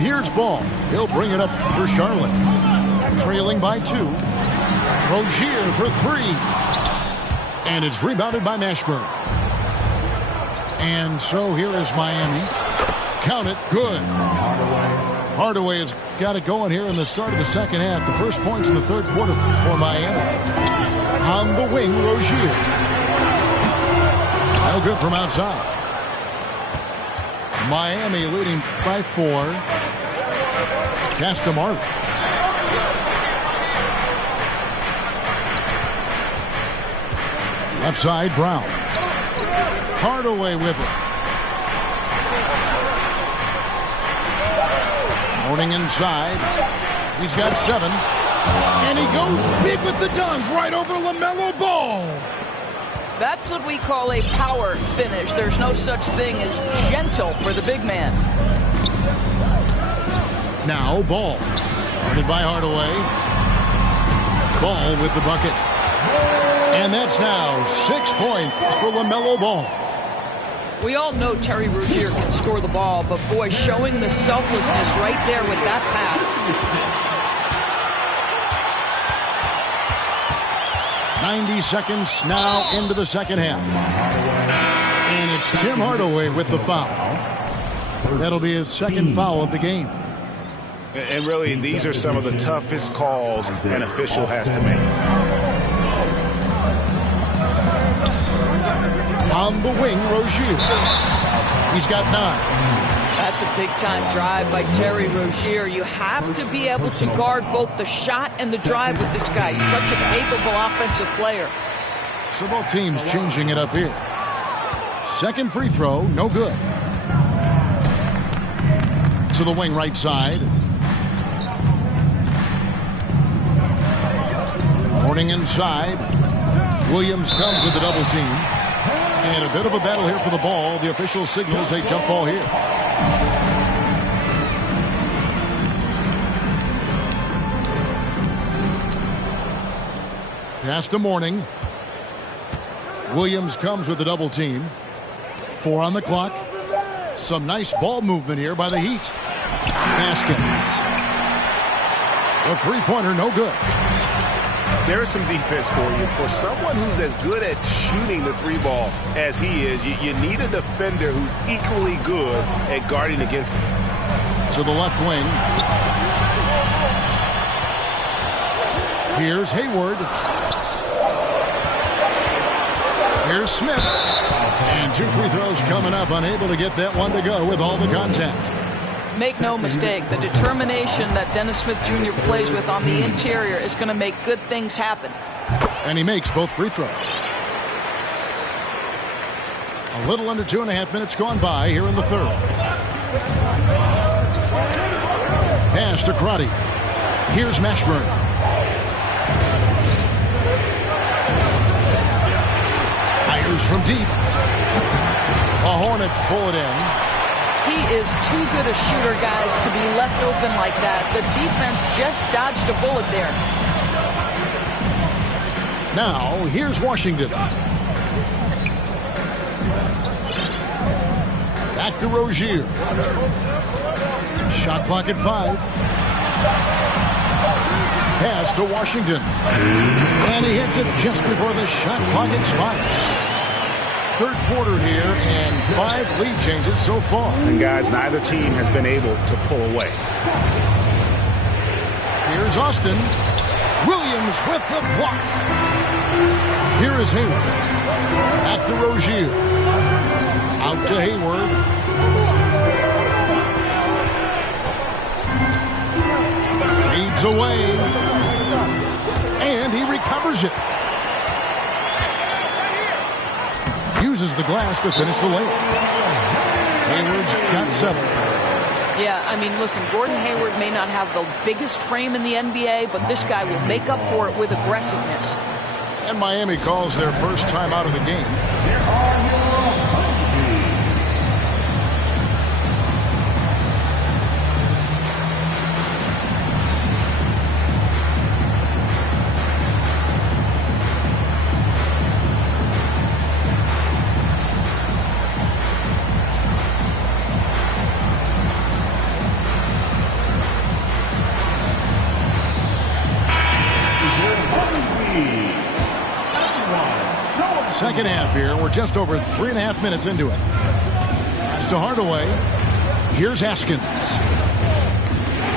here's Ball. He'll bring it up for Charlotte. Trailing by 2. Rozier for 3. And it's rebounded by Mashburn. And so here is Miami. Count it. Good. Hardaway has got it going here in the start of the second half. The first points in the third quarter for Miami. On the wing, Rozier. No good from outside. Miami leading by 4. Pass to Marley. Left side, Brown. Hardaway with it. Morning inside. He's got 7. And he goes big with the dunk right over LaMelo Ball. That's what we call a power finish. There's no such thing as gentle for the big man. Now Ball. Guarded by Hardaway. Ball with the bucket. And that's now 6 points for LaMelo Ball. We all know Terry Rozier can score the ball, but boy, showing the selflessness right there with that pass. 90 seconds now into the second half. And it's Tim Hardaway with the foul. That'll be his second foul of the game. And really, these are some of the toughest calls an official has to make. On the wing, Rozier. He's got 9. That's a big-time drive by Terry Rozier. You have to be able to guard both the shot and the drive with this guy. Such a capable offensive player. So both teams changing it up here. Second free throw, no good. To the wing right side. Morning inside. Williams comes with a double team. And a bit of a battle here for the ball. The official signals a jump ball here. Pass to Morning. Williams comes with a double team. 4 on the clock. Some nice ball movement here by the Heat. Basket. The three-pointer, no good. There's some defense for you. For someone who's as good at shooting the 3-ball as he is, you need a defender who's equally good at guarding against him. To the left wing. Here's Hayward. Here's Smith. And 2 free throws coming up. Unable to get that one to go with all the contact. Make no mistake, the determination that Dennis Smith Jr. plays with on the interior is going to make good things happen. And he makes both free throws. A little under 2.5 minutes gone by here in the third. Pass to Crotty. Here's Mashburn. Fires from deep. The Hornets pull it in. He is too good a shooter, guys, to be left open like that. The defense just dodged a bullet there. Now, here's Washington. Back to Rozier. Shot clock at 5. Pass to Washington. And he hits it just before the shot clock expires. Third quarter here, and 5 lead changes so far. And guys, neither team has been able to pull away. Here's Austin. Williams with the block. Here is Hayward. Back to Rozier. Out to Hayward. Fades away. And he recovers it. Uses the glass to finish the layup. Hayward's got 7. Yeah, I mean, listen, Gordon Hayward may not have the biggest frame in the NBA, but this guy will make up for it with aggressiveness. And Miami calls their first time out of the game. Second half here. We're just over 3.5 minutes into it. Pass to Hardaway. Here's Haskins.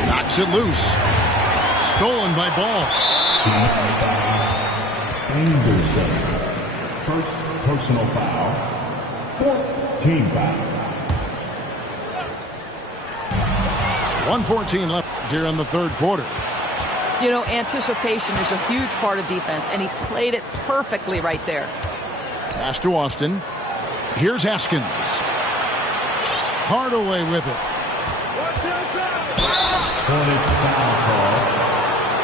Knocks it loose. Stolen by Ball. Anderson. First personal foul. 4th team foul. 1:14 left here in the third quarter. You know, anticipation is a huge part of defense, and he played it perfectly right there. Pass to Austin. Here's Haskins. Hardaway with it. Hornets foul call.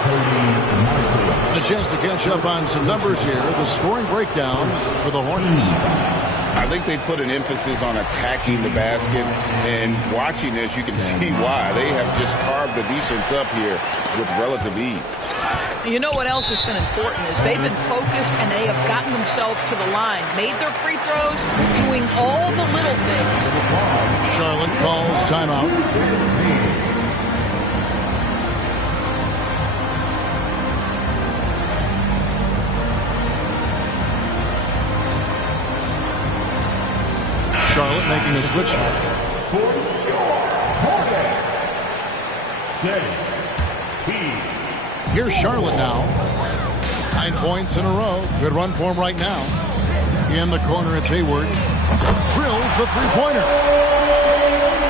Cody Martin. A chance to catch up on some numbers here. The scoring breakdown for the Hornets. I think they put an emphasis on attacking the basket, and watching this, you can see why. They have just carved the defense up here with relative ease. You know what else has been important is they've been focused and they have gotten themselves to the line, made their free throws, doing all the little things. Charlotte calls timeout. Charlotte making a switch. Here's Charlotte now. 9 points in a row. Good run for him right now. In the corner, it's Hayward. Drills the three-pointer.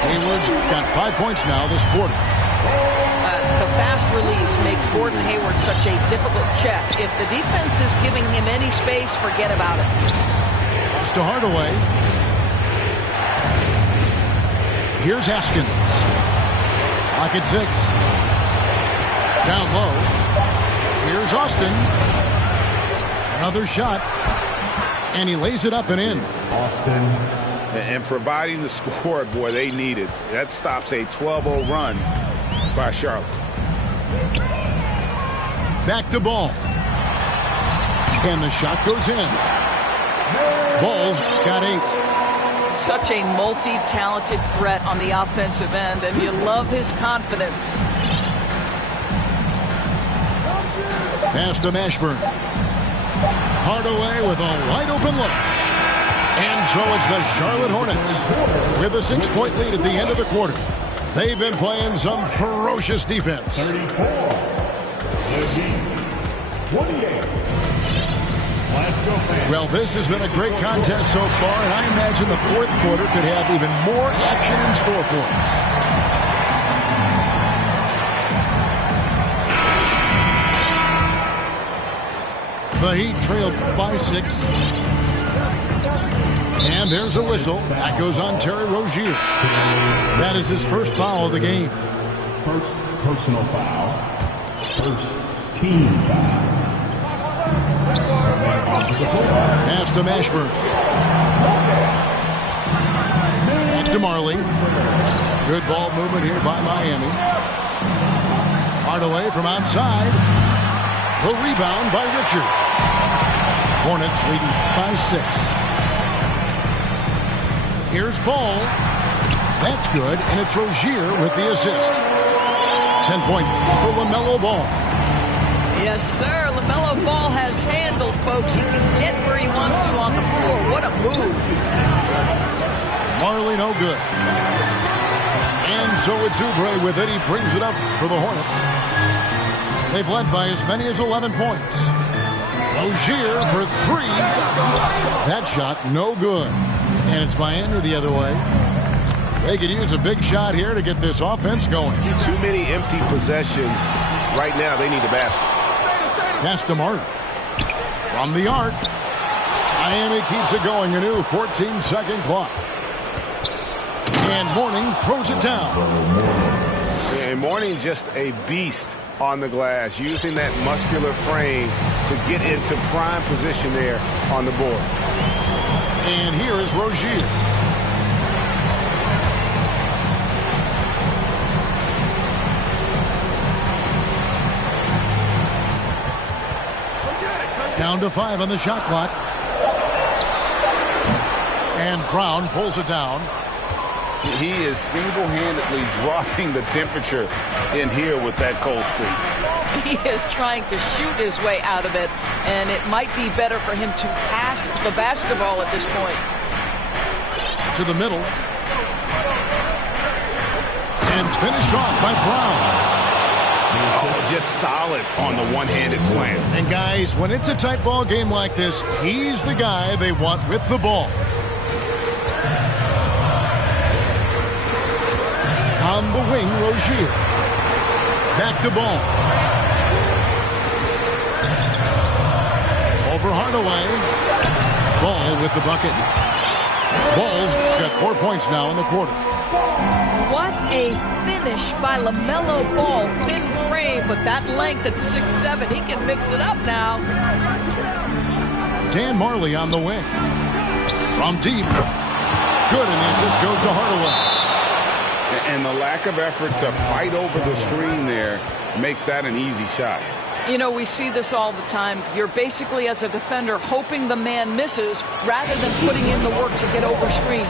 Hayward's got 5 points now this quarter. The fast release makes Gordon Hayward such a difficult check. If the defense is giving him any space, forget about it. Pass to Hardaway. Here's Haskins. Pocket 6. Down low. Here's Austin. Another shot. And he lays it up and in. Austin. And providing the score, boy, they need it. That stops a 12-0 run by Charlotte. Back to Ball. And the shot goes in. Ball's got 8. Such a multi-talented threat on the offensive end, and you love his confidence. Pass to Mashburn. Hardaway with a wide-open look. And so it's the Charlotte Hornets with a 6-point lead at the end of the quarter. They've been playing some ferocious defense. 34. 28. Well, this has been a great contest so far, and I imagine the fourth quarter could have even more action in store for us. The Heat trailed by 6. And there's a whistle. That goes on Terry Rozier. That is his first foul of the game. First personal foul. First team foul. Pass to Mashburn. Back to Marley. Good ball movement here by Miami. Hardaway from outside. The rebound by Richard. Hornets leading by 6. Here's Ball. That's good, and it's Rozier with the assist. 10 points for LaMelo Ball. Yes, sir. LaMelo Ball has handles, folks. He can get where he wants to on the floor. What a move. Marley no good. And so it's Oubre with it. He brings it up for the Hornets. They've led by as many as 11 points. Rozier for 3. That shot no good. And it's Miami the other way. They could use a big shot here to get this offense going. Too many empty possessions. Right now, they need a basket. Pass to Martin. From the arc. Miami keeps it going. A new 14-second clock. And Mourning throws it down. And Mourning just a beast on the glass, using that muscular frame to get into prime position there on the board. And here is Rozier. Down to 5 on the shot clock. And Brown pulls it down. He is single-handedly dropping the temperature in here with that cold streak. He is trying to shoot his way out of it, and it might be better for him to pass the basketball at this point. To the middle. And finished off by Brown. Oh, just solid on the one-handed slam. And guys, when it's a tight ball game like this, he's the guy they want with the ball. On the wing, Rozier. Back to Ball. Over Hardaway. Ball with the bucket. Ball's got 4 points now in the quarter. What a finish by LaMelo Ball. Thin frame, but that length at 6'7", he can mix it up now. Dan Marley on the wing. From deep. Good, and the assist goes to Hardaway. And the lack of effort to fight over the screen there makes that an easy shot. You know, we see this all the time. You're basically, as a defender, hoping the man misses rather than putting in the work to get over screens.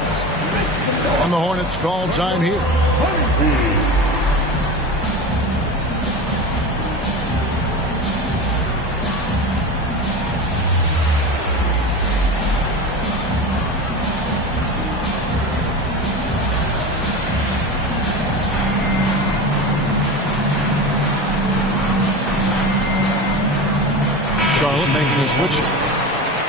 On the Hornets, call time here. Charlotte making a switch.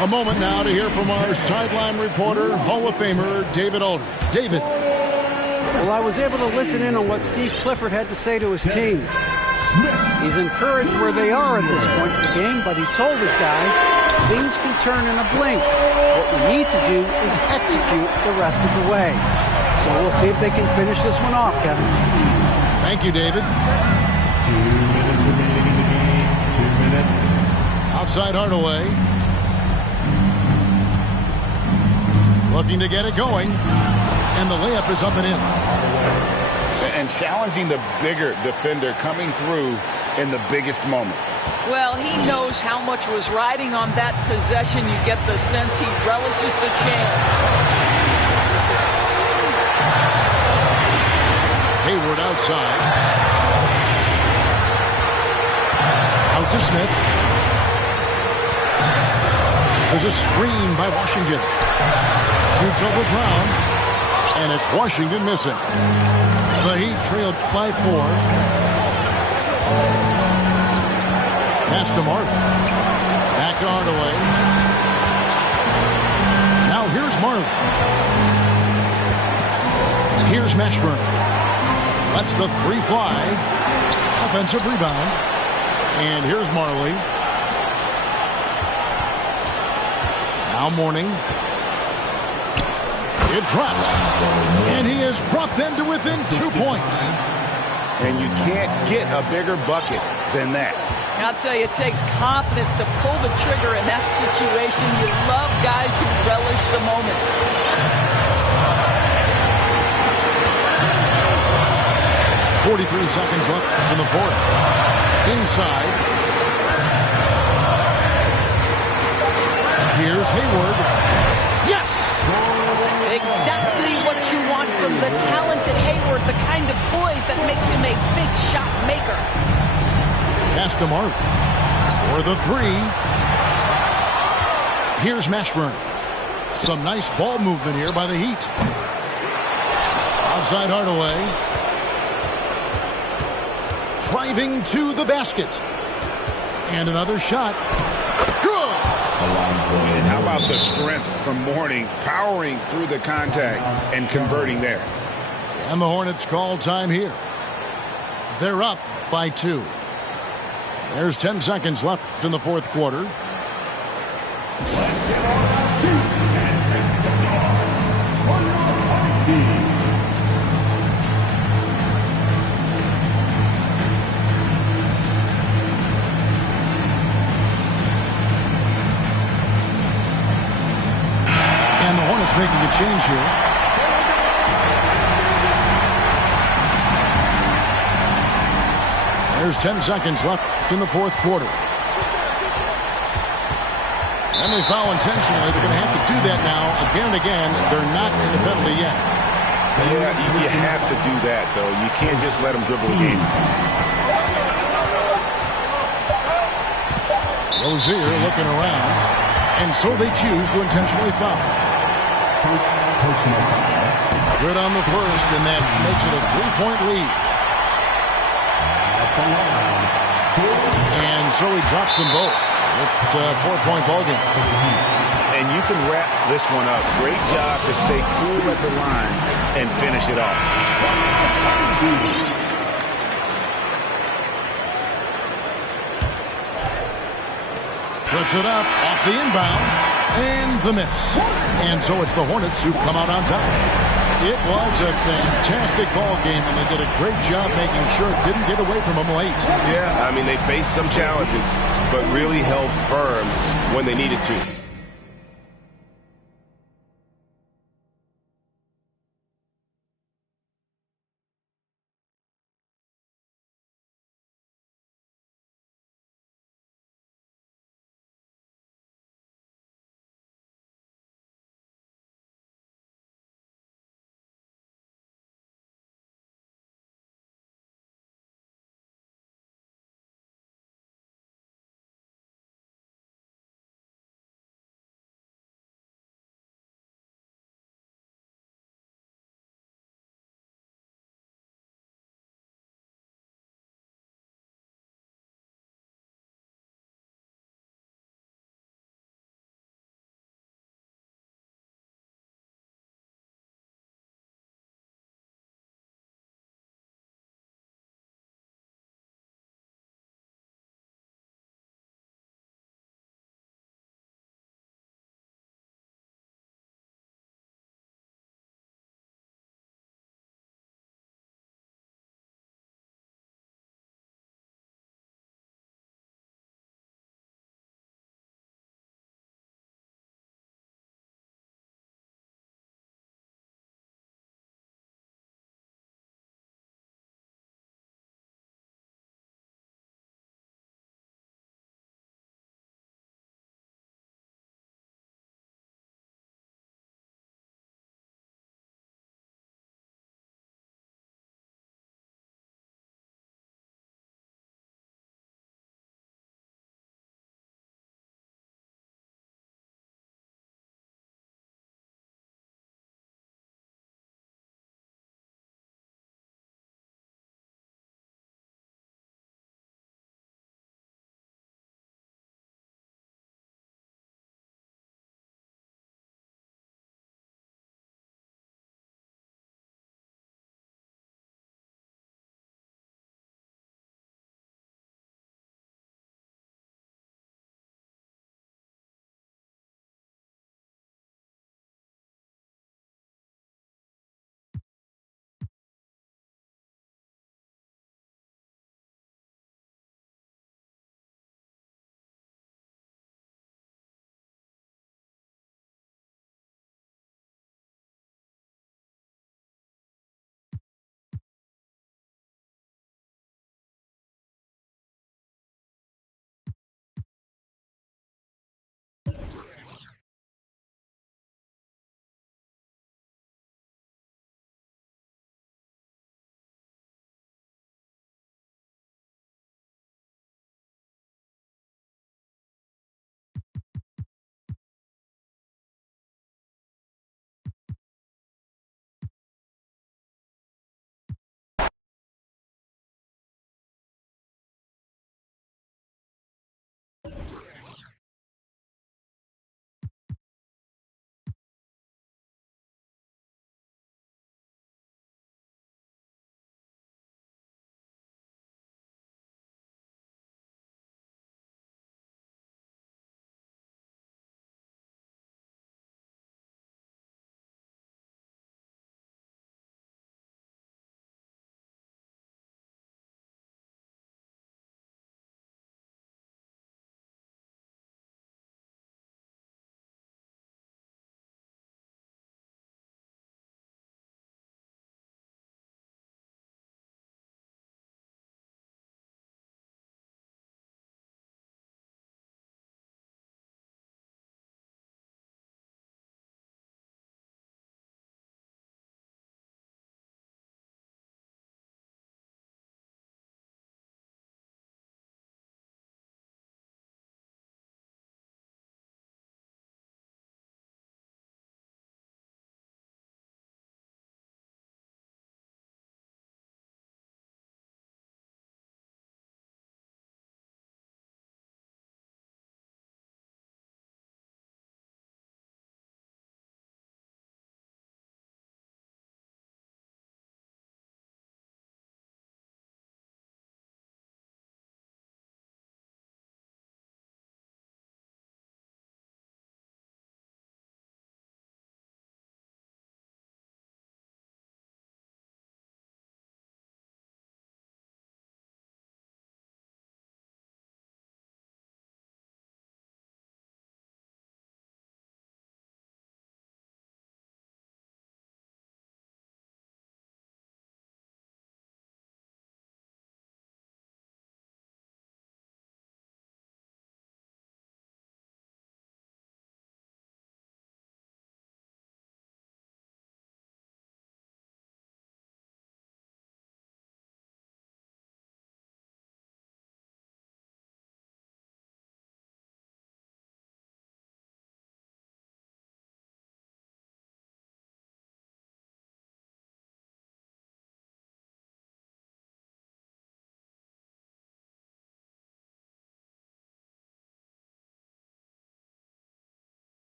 A moment now to hear from our sideline reporter, Hall of Famer David Aldridge. David. Well, I was able to listen in on what Steve Clifford had to say to his team. He's encouraged where they are at this point in the game, but he told his guys things can turn in a blink. What we need to do is execute the rest of the way. So we'll see if they can finish this one off, Kevin. Thank you, David. 2 minutes remaining in the game. 2 minutes. Outside Hardaway. Looking to get it going. And the layup is up and in. And challenging the bigger defender coming through in the biggest moment. Well, he knows how much was riding on that possession. You get the sense he relishes the chance. Hayward outside. Out to Smith. There's a screen by Washington. Shoots over Brown. And it's Washington missing. The Heat trailed by 4. Pass to Martin. Back to Hardaway. Now here's Martin. Here's Mashburn. Lets the 3 fly. Offensive rebound. And here's Marley. Now Mourning. It drops. And he has brought them to within 2 points. And you can't get a bigger bucket than that. I'll tell you, it takes confidence to pull the trigger in that situation. You love guys who relish the moment. .43 seconds left in the fourth. Inside. Here's Hayward. Yes! Exactly what you want from the talented Hayward, the kind of poise that makes him a big shot maker. Pass to Martin for the 3. Here's Mashburn. Some nice ball movement here by the Heat. Outside Hardaway. Driving to the basket. And another shot. Good! And how about the strength from Mourning, powering through the contact and converting there. And the Hornets call time here. They're up by 2. There's 10 seconds left in the fourth quarter. And the Hornets making a change here. There's 10 seconds left in the fourth quarter. And they foul intentionally. They're going to have to do that now again and again. They're not in the penalty yet. Yeah, you have to do that, though. You can't just let them dribble the game. Rozier looking around, and so they choose to intentionally foul. Good on the first, and that makes it a 3-point lead. And so he drops them both. It's a 4-point ball game. And you can wrap this one up. Great job to stay cool at the line and finish it off. Puts it up off the inbound, and the miss. And so it's the Hornets who come out on top. It was a fantastic ball game, and they did a great job making sure it didn't get away from them late. Yeah, I mean, they faced some challenges, but really held firm when they needed to.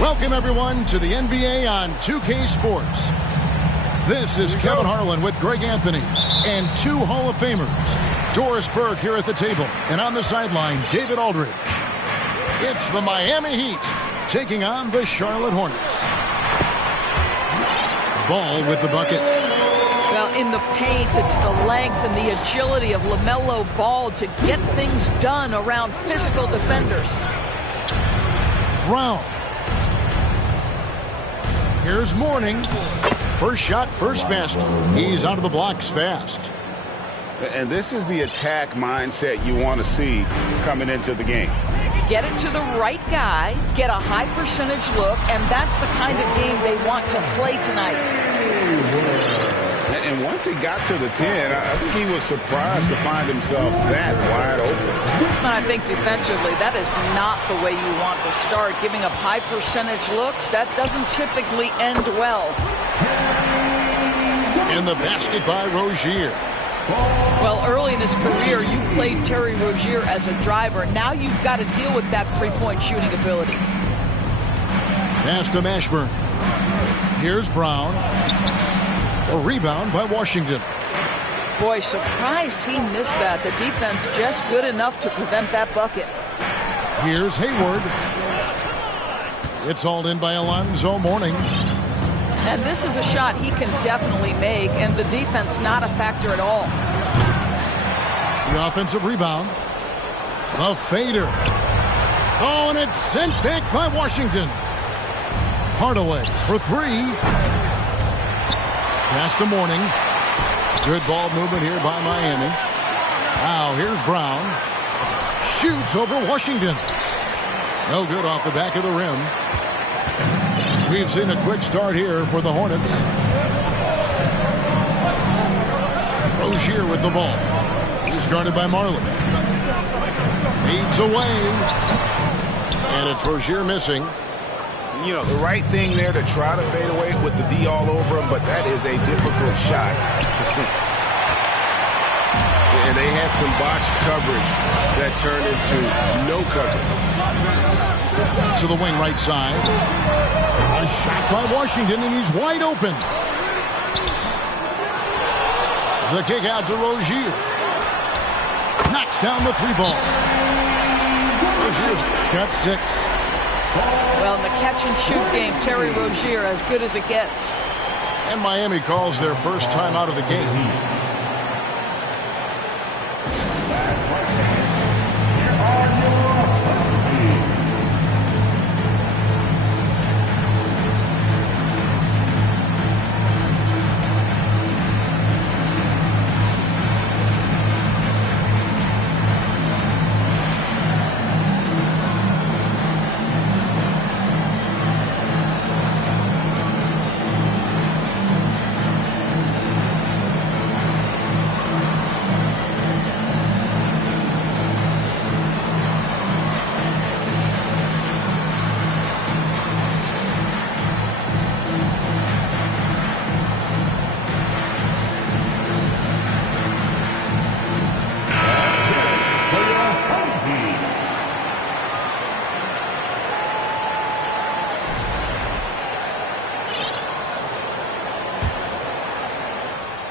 Welcome, everyone, to the NBA on 2K Sports. This is Kevin Harlan with Greg Anthony and two Hall of Famers. Doris Burke here at the table, and on the sideline, David Aldridge. It's the Miami Heat taking on the Charlotte Hornets. Ball with the bucket. Well, in the paint, it's the length and the agility of LaMelo Ball to get things done around physical defenders. Brown. Here's Mourning. First shot, first basket. He's out of the blocks fast. And this is the attack mindset you want to see coming into the game. Get it to the right guy, get a high percentage look, and that's the kind of game they want to play tonight. And once he got to the 10, I think he was surprised to find himself that wide open. I think defensively, that is not the way you want to start. Giving up high percentage looks, that doesn't typically end well. And the basket by Rozier. Well, early in his career, you played Terry Rozier as a driver. Now you've got to deal with that three-point shooting ability. Pass to Mashburn. Here's Brown. A rebound by Washington. Boy, surprised he missed that. The defense just good enough to prevent that bucket. Here's Hayward. It's hauled in by Alonzo Mourning. And this is a shot he can definitely make, and the defense not a factor at all. The offensive rebound. The fader. Oh, and it's sent back by Washington. Hardaway for three. Pass to Mourning. Good ball movement here by Miami. Now here's Brown. Shoots over Washington. No good off the back of the rim. We've seen a quick start here for the Hornets. Rozier with the ball. He's guarded by Marley. Feeds away. And it's Rozier missing. You know, the right thing there to try to fade away with the D all over him, but that is a difficult shot to sink. And they had some botched coverage that turned into no coverage. To the wing right side. A shot by Washington, and he's wide open. The kick out to Rozier. Knocks down the three ball. Rozier's got 6. Well, in the catch-and-shoot game, Terry Rozier as good as it gets. And Miami calls their first time out of the game.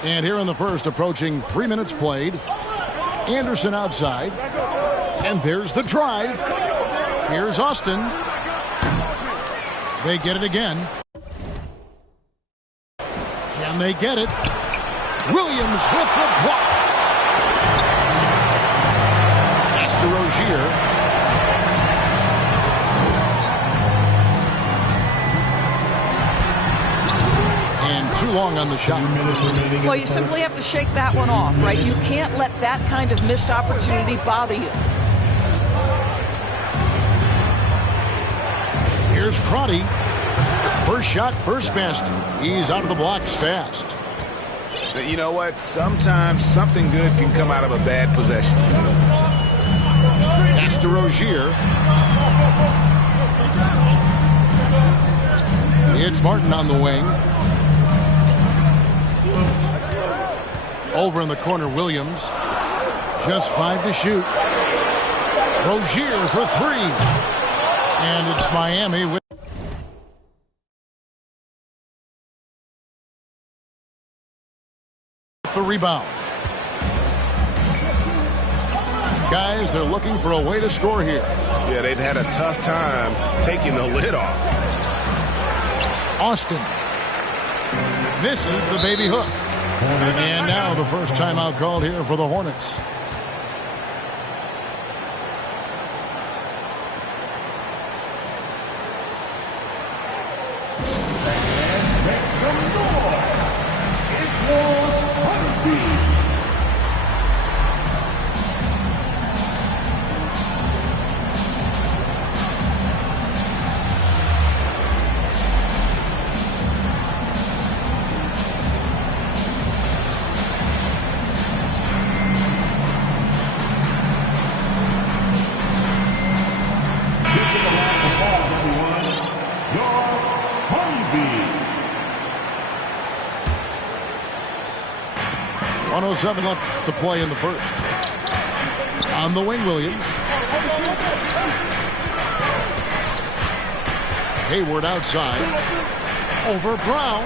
And here in the first, approaching 3 minutes played. Anderson outside. And there's the drive. Here's Austin. They get it again. Can they get it? Williams with the block. Pass to Rozier. Too long on the shot. Well, you simply have to shake that one off, right? You can't let that kind of missed opportunity bother you. Here's Crotty. First shot, first basket. He's out of the blocks fast. You know what? Sometimes something good can come out of a bad possession. Pass to Rozier. It's Martin on the wing. Over in the corner, Williams. Just 5 to shoot. Rozier for 3. And it's Miami with... rebound. Guys, they're looking for a way to score here. Yeah, they've had a tough time taking the lid off. Austin misses the baby hook. And now the first timeout called here for the Hornets. Seven left to play in the first. On the wing, Williams. Hayward outside. Over Brown.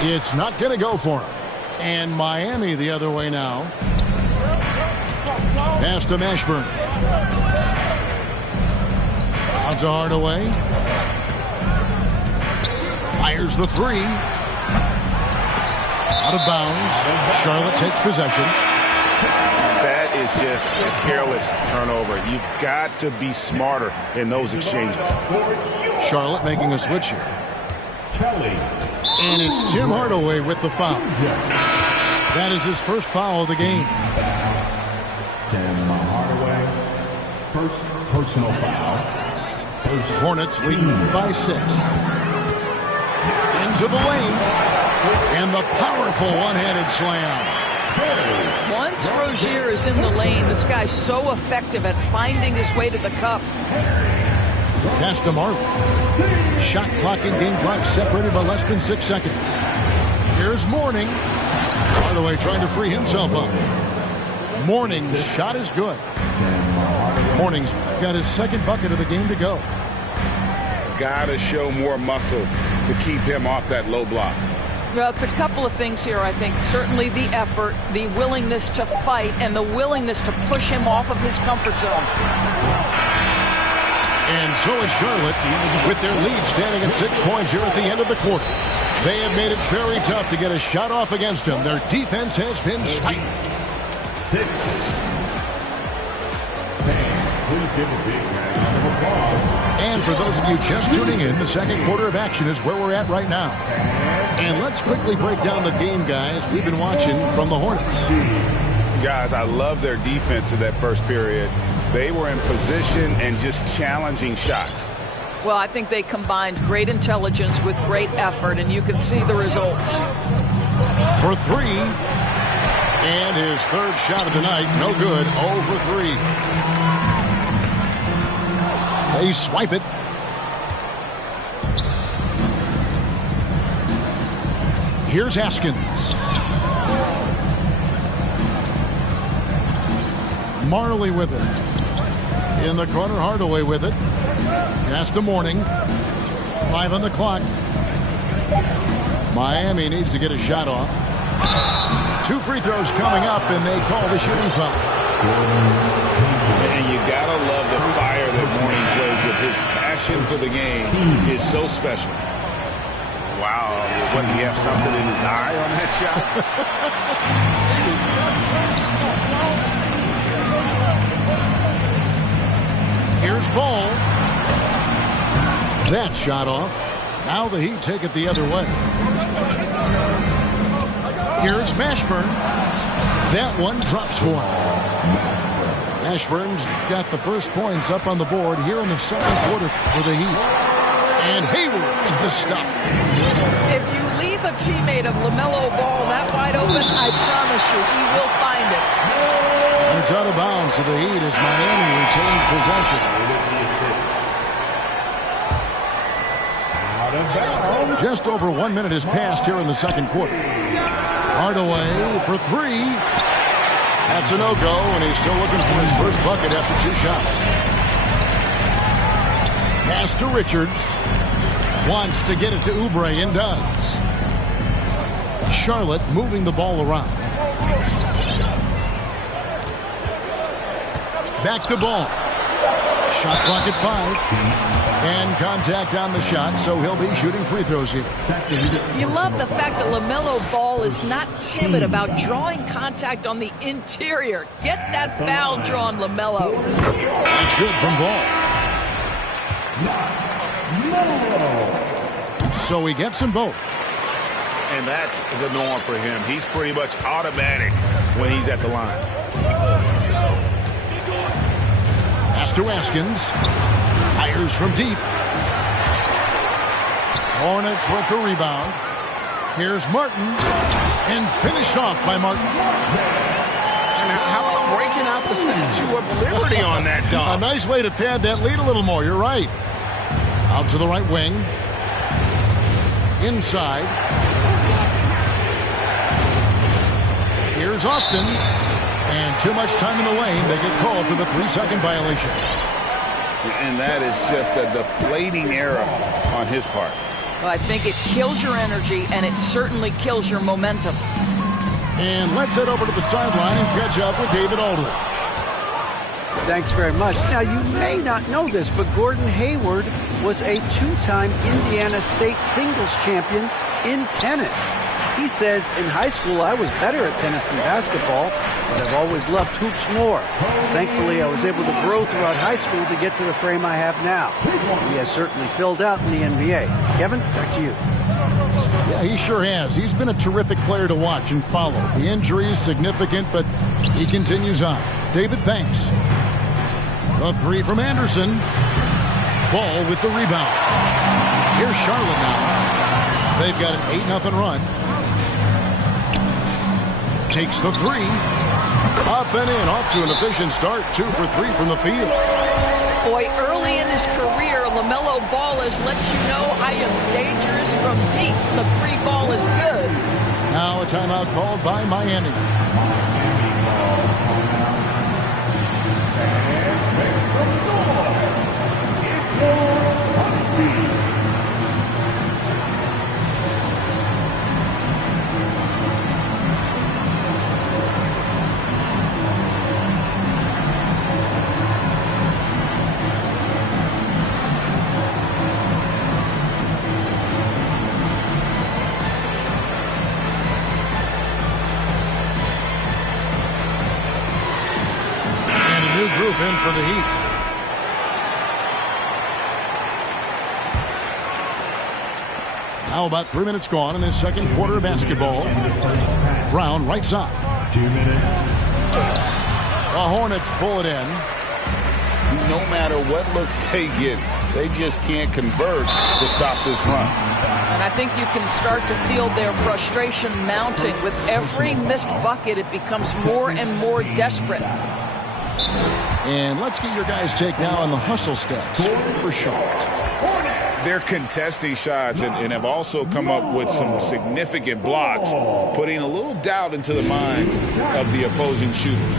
It's not going to go for him. And Miami the other way now. Pass to Mashburn. On to Hardaway. Fires the three. Out of bounds. Charlotte takes possession. That is just a careless turnover. You've got to be smarter in those exchanges. Charlotte making a switch here. And it's Tim Hardaway with the foul. That is his first foul of the game. Tim Hardaway, first personal foul. Hornets leading by 6. Into the lane. And the powerful one-handed slam. Once Rozier is in the lane, this guy's so effective at finding his way to the cup. Pass to Marley. Shot clock and game clock separated by less than 6 seconds. Here's Mourning. Hardaway trying to free himself up. Mourning's shot is good. Mourning's got his second bucket of the game to go. Gotta show more muscle to keep him off that low block. Well, it's a couple of things here, I think. Certainly the effort, the willingness to fight, and the willingness to push him off of his comfort zone. And so is Charlotte with their lead standing at 6 points here at the end of the quarter. They have made it very tough to get a shot off against them. Their defense has been stout. Please give a big round of applause. And for those of you just tuning in, the second quarter of action is where we're at right now. And let's quickly break down the game, guys, we've been watching from the Hornets. Guys, I love their defense in that first period. They were in position and just challenging shots. Well, I think they combined great intelligence with great effort, and you can see the results. For 3. And his third shot of the night, no good, 0 for 3. They swipe it. Here's Haskins. Marley with it. In the corner, Hardaway with it. Pass to Mourning. 5 on the clock. Miami needs to get a shot off. 2 free throws coming up, and they call the shooting foul. And you gotta love the fire that Mourning plays with. His passion for the game is so special. Wow, what, do you have something in his eye on that shot? Here's Ball. That shot off. Now the Heat take it the other way. Here's Mashburn. That one drops for him. Mashburn's got the first points up on the board here in the second quarter for the Heat. And Hayward with the stuff. If you leave a teammate of LaMelo Ball that wide open, I promise you, he will find it. And it's out of bounds to the Heat as Miami retains possession. Just over 1 minute has passed here in the second quarter. Hardaway for 3. That's a no-go, and he's still looking for his first bucket after 2 shots. Pass to Richards. Wants to get it to Oubre and does. Charlotte moving the ball around. Back to ball. Shot clock at 5. And contact on the shot, so he'll be shooting free throws here. You love the fact that LaMelo Ball is not timid about drawing contact on the interior. Get that foul drawn, LaMelo. That's good from Ball. So he gets them both. And that's the norm for him. He's pretty much automatic when he's at the line. Pass to Askins. Fires from deep. Hornets with the rebound. Here's Martin. And finished off by Martin. And how about breaking out the Statue of Liberty on that dunk? A nice way to pad that lead a little more. You're right. Out to the right wing. Inside. Here's Austin. And too much time in the lane. They get called for the 3-second violation. And that is just a deflating error on his part. Well, I think it kills your energy, and it certainly kills your momentum. And let's head over to the sideline and catch up with David Aldridge. Thanks very much. Now, you may not know this, but Gordon Hayward was a 2-time Indiana State singles champion in tennis. He says, in high school, I was better at tennis than basketball, but I've always loved hoops more. Thankfully, I was able to grow throughout high school to get to the frame I have now. He has certainly filled out in the NBA. Kevin, back to you. Yeah, he sure has. He's been a terrific player to watch and follow. The injury is significant, but he continues on. David, thanks. A 3 from Anderson. Ball with the rebound. Here's Charlotte now. They've got an 8-0 run. Takes the 3. Up and in. Off to an efficient start. 2 for 3 from the field. Boy, early in his career, LaMelo Ball has let you know I am dangerous from deep. The 3 ball is good. Now a timeout called by Miami. Group in for the Heat. Now about 3 minutes gone in this second quarter of basketball. Brown right side. 2 minutes. The Hornets pull it in. No matter what looks they get, they just can't convert to stop this run. And I think you can start to feel their frustration mounting. With every missed bucket, it becomes more and more desperate. And let's get your guys' take now on the hustle stats for Charlotte. They're contesting shots and have also come up with some significant blocks, putting a little doubt into the minds of the opposing shooters.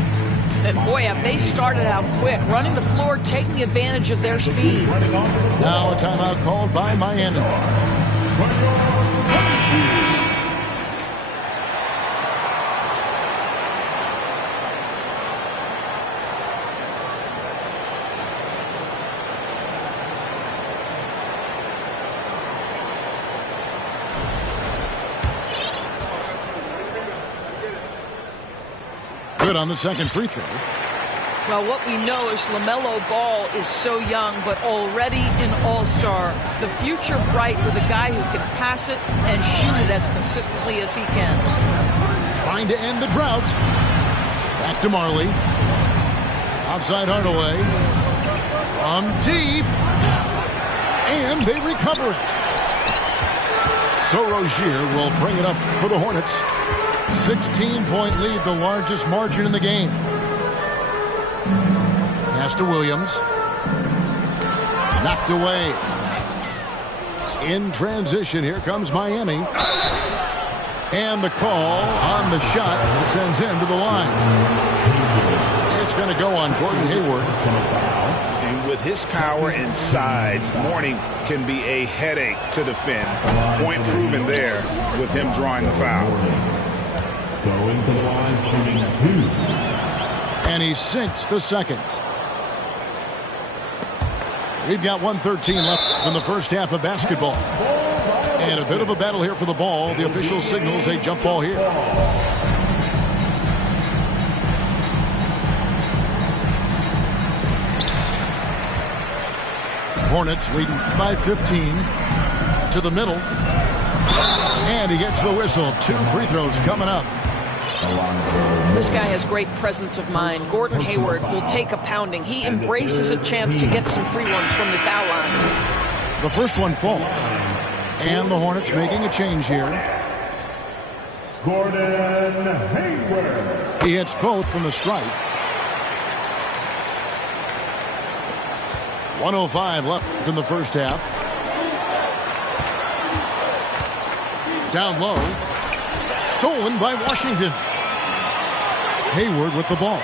And boy, have they started out quick, running the floor, taking advantage of their speed. Now a timeout called by Miami. Good on the second free throw. Well, what we know is LaMelo Ball is so young, but already an all-star. The future bright with a guy who can pass it and shoot it as consistently as he can. Trying to end the drought. Back to Marley. Outside Hardaway. From deep. And they recover it. So Rozier will bring it up for the Hornets. 16-point lead, the largest margin in the game. Pass to Williams. Knocked away. In transition, here comes Miami. And the call on the shot sends him to the line. It's going to go on Gordon Hayward. And With his power and size, Mourning can be a headache to defend. Point proven there with him drawing the foul. Going to the line, shooting 2. And he sinks the second. We've got 1:13 left in the first half of basketball. And a bit of a battle here for the ball. The official signals a jump ball here. Hornets leading by 15 to the middle. And he gets the whistle. 2 free throws coming up. This guy has great presence of mind. Gordon Hayward will take a pounding. He embraces a chance to get some free ones from the foul line. The first one falls. And the Hornets making a change here. Gordon Hayward. He hits both from the stripe. 1:05 left in the first half. Down low. Stolen by Washington. Hayward with the ball.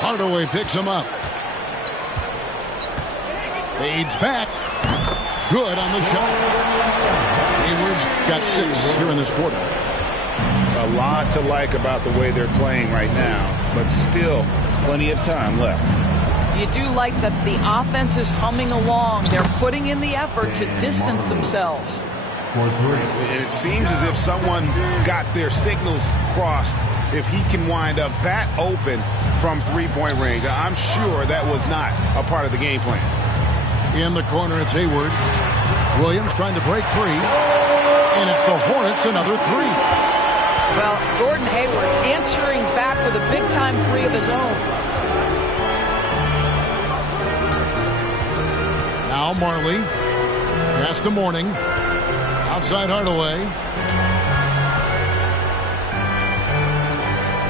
Hardaway picks him up. Fades back. Good on the shot. Hayward's got 6 here in this quarter. A lot to like about the way they're playing right now, but still plenty of time left. You do like that the offense is humming along. They're putting in the effort to distance themselves. And it seems as if someone got their signals crossed. If he can wind up that open from three-point range, I'm sure that was not a part of the game plan. In the corner, it's Hayward. Williams trying to break free. And it's the Hornets, another 3. Well, Gordon Hayward answering back with a big-time 3 of his own. Now Marley. Pass to Mourning. Outside Hardaway.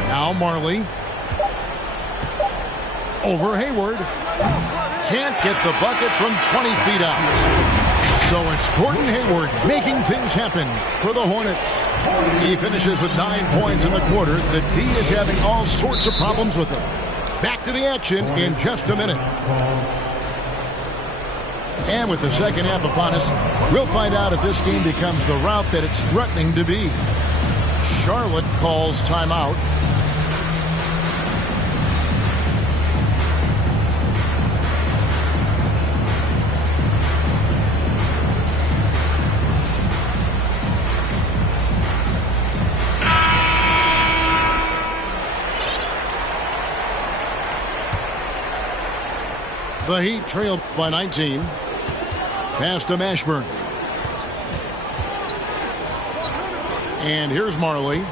Now Marley. Over Hayward. Can't get the bucket from 20 feet out. So it's Gordon Hayward making things happen for the Hornets. He finishes with 9 points in the quarter. The D is having all sorts of problems with him. Back to the action in just a minute. And with the second half upon us, we'll find out if this game becomes the route that it's threatening to be. Charlotte calls timeout. The Heat trailed by 19. Pass to Mashburn. And here's Marley.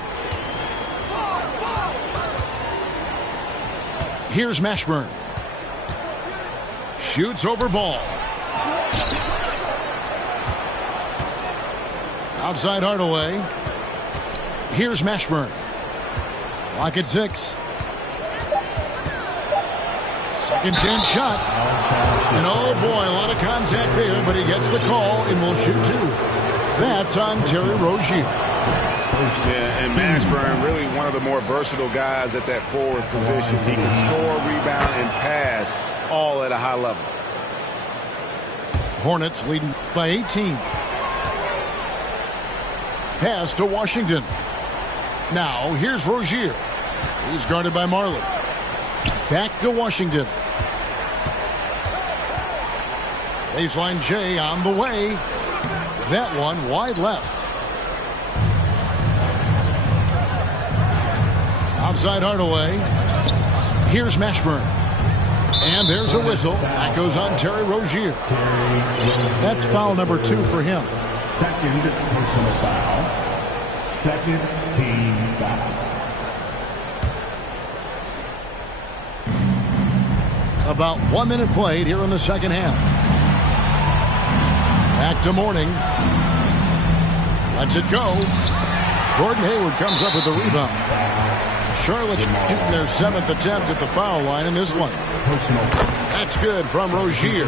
Here's Mashburn. Shoots over ball. Outside Hardaway. Here's Mashburn. Clock at 6. Second chance shot. And oh boy, a lot of contact there, but he gets the call and will shoot 2. That's on Terry Rozier. Yeah, and Mashburn, really one of the more versatile guys at that forward position. He can score, rebound, and pass all at a high level. Hornets leading by 18. Pass to Washington. Now here's Rozier. He's guarded by Marley. Back to Washington. Baseline J on the way. That one wide left. Outside Hardaway. Here's Mashburn. And there's a whistle. That goes on Terry Rozier. That's foul number 2 for him. Second personal foul. Second team foul. About 1 minute played here in the second half. Back to Mourning. Lets it go. Gordon Hayward comes up with the rebound. Charlotte's shooting their 7th attempt at the foul line in this one. That's good from Rozier.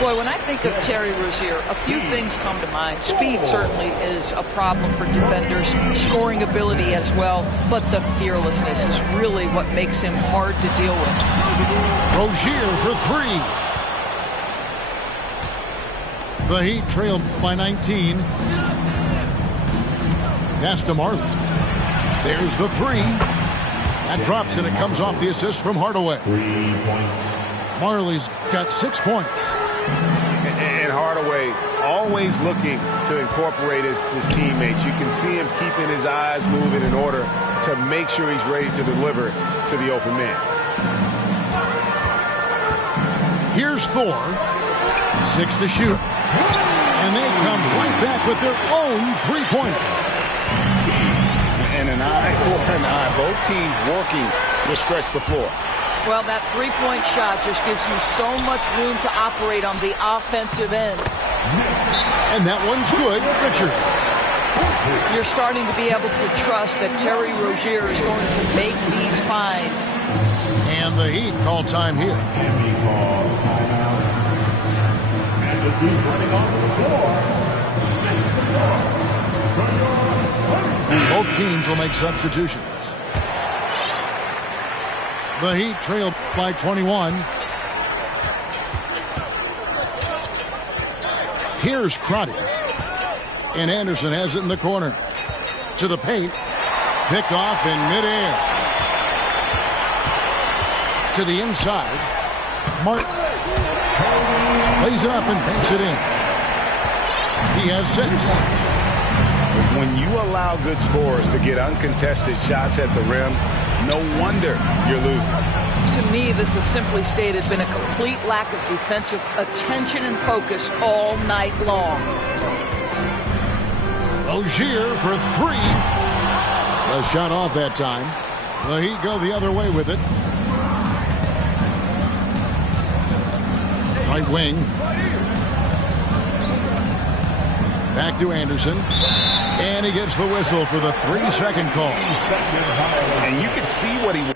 Boy, when I think of Terry Rozier, a few things come to mind. Speed certainly is a problem for defenders, scoring ability as well, but the fearlessness is really what makes him hard to deal with. Rozier for 3. The Heat trail by 19. Pass to Marley. There's the three. That drops, and it comes off the assist from Hardaway. 3 points. Marley's got 6 points. And Hardaway always looking to incorporate his teammates. You can see him keeping his eyes moving in order to make sure he's ready to deliver to the open man. Here's Thor. 6 to shoot. And they come right back with their own three-pointer. And an eye for an eye. Both teams working to stretch the floor. Well, that three-point shot just gives you so much room to operate on the offensive end. And that one's good. Richard. You're starting to be able to trust that Terry Rozier is going to make these finds. And the Heat call time here. And he calls timeout. And the Heat running onto the floor. Both teams will make substitutions. The Heat trail by 21. Here's Crotty. And Anderson has it in the corner. To the paint. Picked off in midair. To the inside. Martin lays it up and banks it in. He has 6. When you allow good scorers to get uncontested shots at the rim, no wonder you're losing. To me, this has simply stated been a complete lack of defensive attention and focus all night long. Rozier for 3. A shot off that time. The Heat go the other way with it. Right wing. Back to Anderson. And he gets the whistle for the 3-second call. And you can see what he...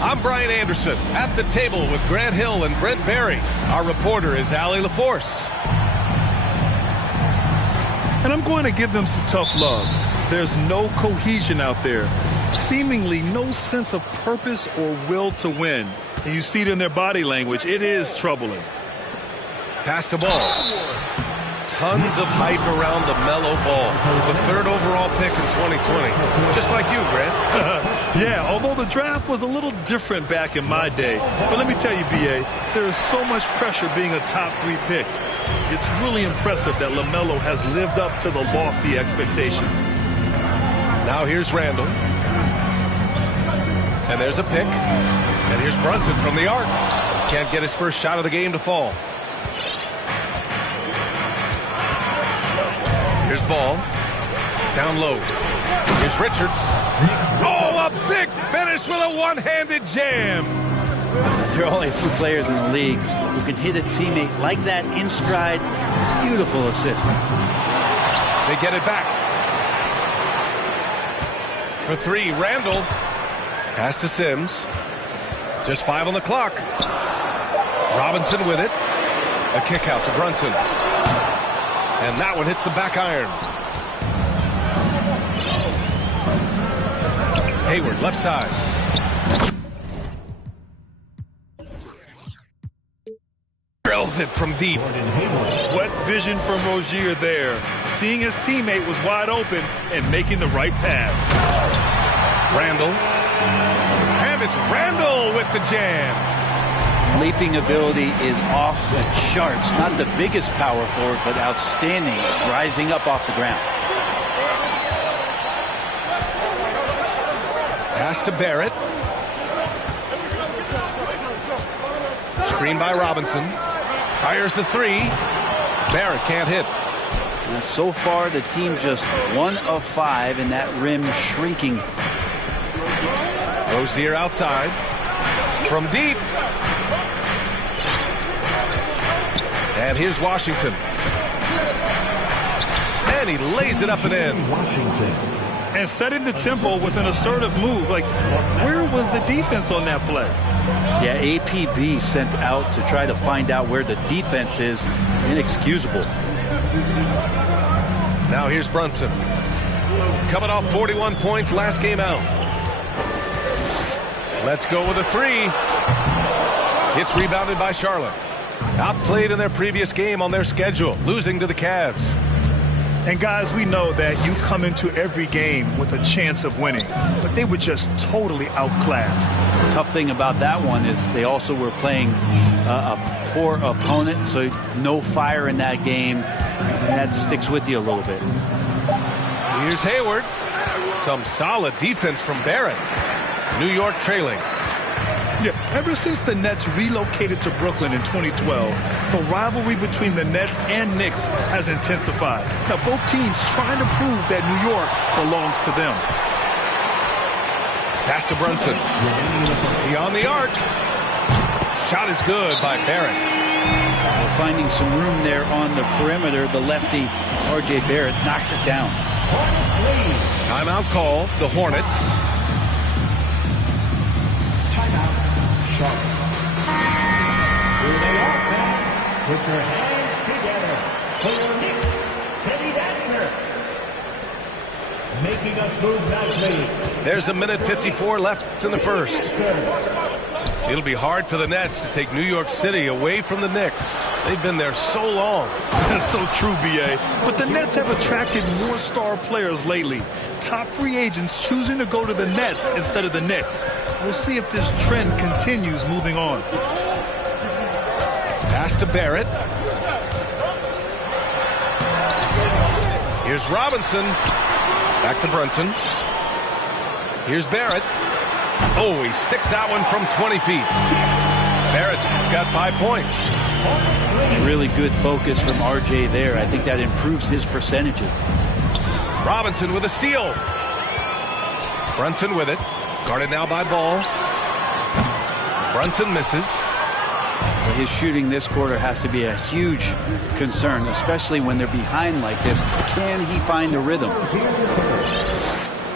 I'm Brian Anderson, at the table with Grant Hill and Brent Barry. Our reporter is Allie LaForce. And I'm going to give them some tough love. There's no cohesion out there. Seemingly no sense of purpose or will to win. And you see it in their body language. It is troubling. Pass to ball. Tons of hype around the Melo Ball, the 3rd overall pick in 2020. Just like you, Grant. Yeah, although the draft was a little different back in my day. But let me tell you, B.A., there is so much pressure being a top 3 pick. It's really impressive that LaMelo has lived up to the lofty expectations. Now here's Randall. And there's a pick. And here's Brunson from the arc. Can't get his first shot of the game to fall. Here's Ball. Down low. Here's Richards. Oh, a big finish with a one-handed jam. There are only 2 players in the league who can hit a teammate like that in stride. Beautiful assist. They get it back. For three, Randall. Pass to Sims. Just 5 on the clock. Robinson with it. A kick out to Brunson. And that one hits the back iron. Hayward, left side. Drills it from deep. What vision from Rozier there. Seeing his teammate was wide open and making the right pass. Randall. And it's Randall with the jam. Leaping ability is off the charts. Not the biggest power forward, but outstanding. Rising up off the ground. Pass to Barrett. Screen by Robinson. Fires the three. Barrett can't hit. And so far, the team just 1 of 5, and that rim shrinking. Rozier outside. From deep. And here's Washington. And he lays it up and in. Washington. And setting the tempo with an assertive move. Like, where was the defense on that play? Yeah, APB sent out to try to find out where the defense is. Inexcusable. Now here's Brunson. Coming off 41 points last game out. Let's go with a three. It's rebounded by Charlotte. Outplayed in their previous game on their schedule, losing to the Cavs. And guys, we know that you come into every game with a chance of winning, but they were just totally outclassed. Tough thing about that one is they also were playing a poor opponent, so no fire in that game. That sticks with you a little bit. Here's Hayward. Some solid defense from Barrett. New York trailing. Yeah, ever since the Nets relocated to Brooklyn in 2012, the rivalry between the Nets and Knicks has intensified. Now, both teams trying to prove that New York belongs to them. Pass to Brunson. He on the arc. Shot is good by Barrett. Finding some room there on the perimeter, the lefty, R.J. Barrett, knocks it down. Timeout call, the Hornets. Charlotte. Here they are, fans. Put your hands together for your Knicks City Dancer. Making us move nicely. There's 1:54 left in the first. It'll be hard for the Nets to take New York City away from the Knicks. They've been there so long. That's so true, B.A. But the Nets have attracted more star players lately. Top free agents choosing to go to the Nets instead of the Knicks. We'll see if this trend continues moving on. Pass to Barrett. Here's Robinson. Back to Brunson. Here's Barrett. Oh, he sticks that one from 20 feet. Barrett's got 5 points. Really good focus from RJ there. I think that improves his percentages. Robinson with a steal. Brunson with it. Guarded now by Ball. Brunson misses. Well, his shooting this quarter has to be a huge concern, especially when they're behind like this. Can he find a rhythm?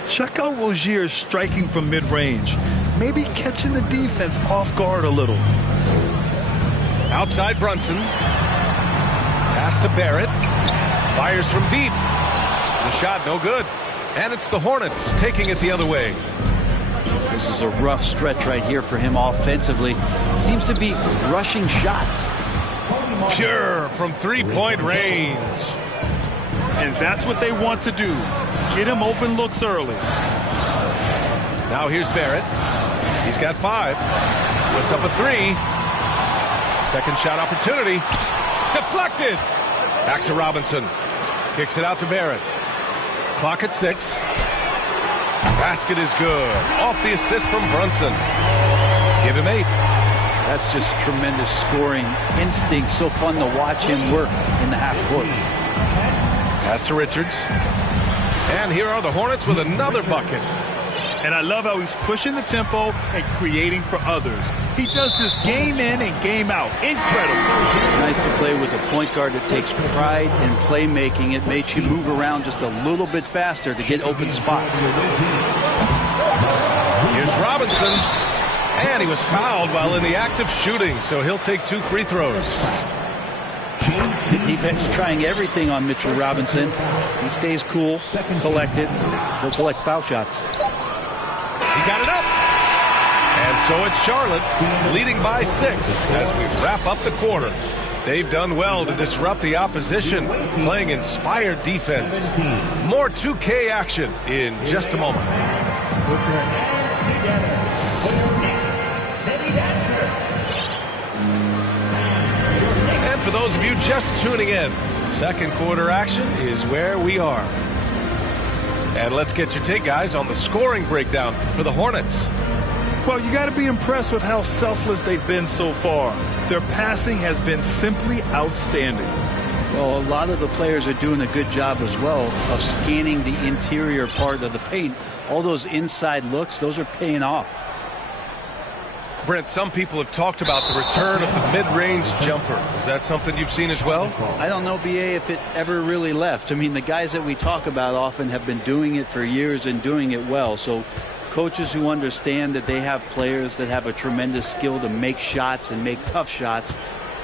Check out Rozier striking from mid-range. Maybe catching the defense off guard a little. Outside Brunson. Pass to Barrett. Fires from deep. The shot no good. And it's the Hornets taking it the other way. This is a rough stretch right here for him offensively. Seems to be rushing shots. Pure from three-point range. And that's what they want to do. Get him open looks early. Now here's Barrett. He's got 5. Puts up a 3. Second shot opportunity. Deflected. Back to Robinson. Kicks it out to Barrett. Clock at 6. Basket is good. Off the assist from Brunson. Give him 8. That's just tremendous scoring instinct. So fun to watch him work in the half court. Pass to Richards. And here are the Hornets with another bucket. And I love how he's pushing the tempo and creating for others. He does this game in and game out. Incredible. Nice to play with a point guard that takes pride in playmaking. It makes you move around just a little bit faster to get open spots. Here's Robinson. And he was fouled while in the act of shooting, so he'll take 2 free throws. The defense trying everything on Mitchell Robinson. He stays cool, collected. He'll collect foul shots. He got it up. And so it's Charlotte leading by 6 as we wrap up the quarter. They've done well to disrupt the opposition, playing inspired defense. More 2K action in just a moment. Put your hands together for your next City Dancer. And for those of you just tuning in, second quarter action is where we are. And let's get your take, guys, on the scoring breakdown for the Hornets. Well, you got to be impressed with how selfless they've been so far. Their passing has been simply outstanding. Well, a lot of the players are doing a good job as well of scanning the interior part of the paint. All those inside looks, those are paying off. Brent, some people have talked about the return of the mid-range jumper. Is that something you've seen as well? I don't know, BA, if it ever really left. I mean, the guys that we talk about often have been doing it for years and doing it well. So coaches who understand that they have players that have a tremendous skill to make shots and make tough shots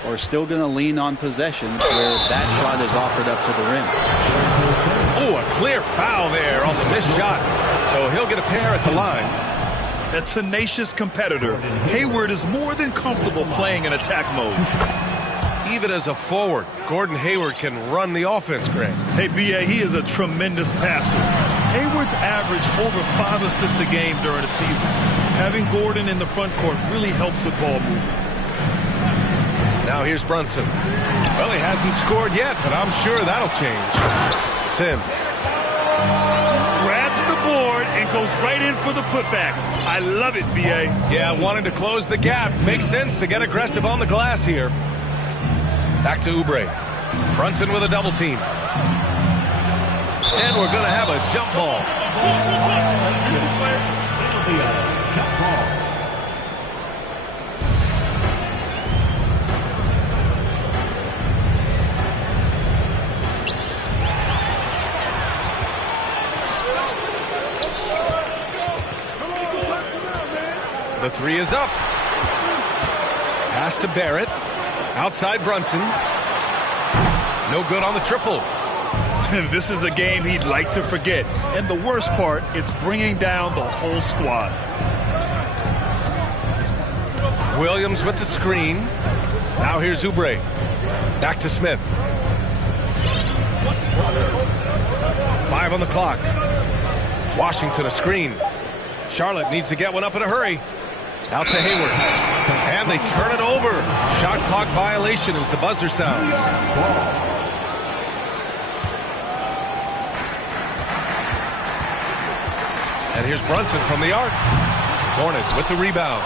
are still going to lean on possessions where that shot is offered up to the rim. Oh, a clear foul there on the missed shot. So he'll get a pair at the line. A tenacious competitor, Hayward is more than comfortable playing in attack mode. Even as a forward, Gordon Hayward can run the offense, Greg. Hey, B.A., he is a tremendous passer. Hayward's averaged over 5 assists a game during the season. Having Gordon in the front court really helps with ball movement. Now here's Brunson. Well, he hasn't scored yet, but I'm sure that'll change. Sims. Grabs the board and goes right in for the putback. I love it, B.A. Yeah, wanting to close the gap. Makes sense to get aggressive on the glass here. Back to Oubre. Brunson with a double team. And we're going to have a jump ball. Shot ball. The 3 is up. Pass to Barrett. Outside Brunson. No good on the triple. This is a game he'd like to forget. And the worst part, it's bringing down the whole squad. Williams with the screen. Now here's Oubre. Back to Smith. 5 on the clock. Washington a screen. Charlotte needs to get one up in a hurry. Out to Hayward. And they turn it over. Shot clock violation as the buzzer sounds. And here's Brunson from the arc. Hornets with the rebound.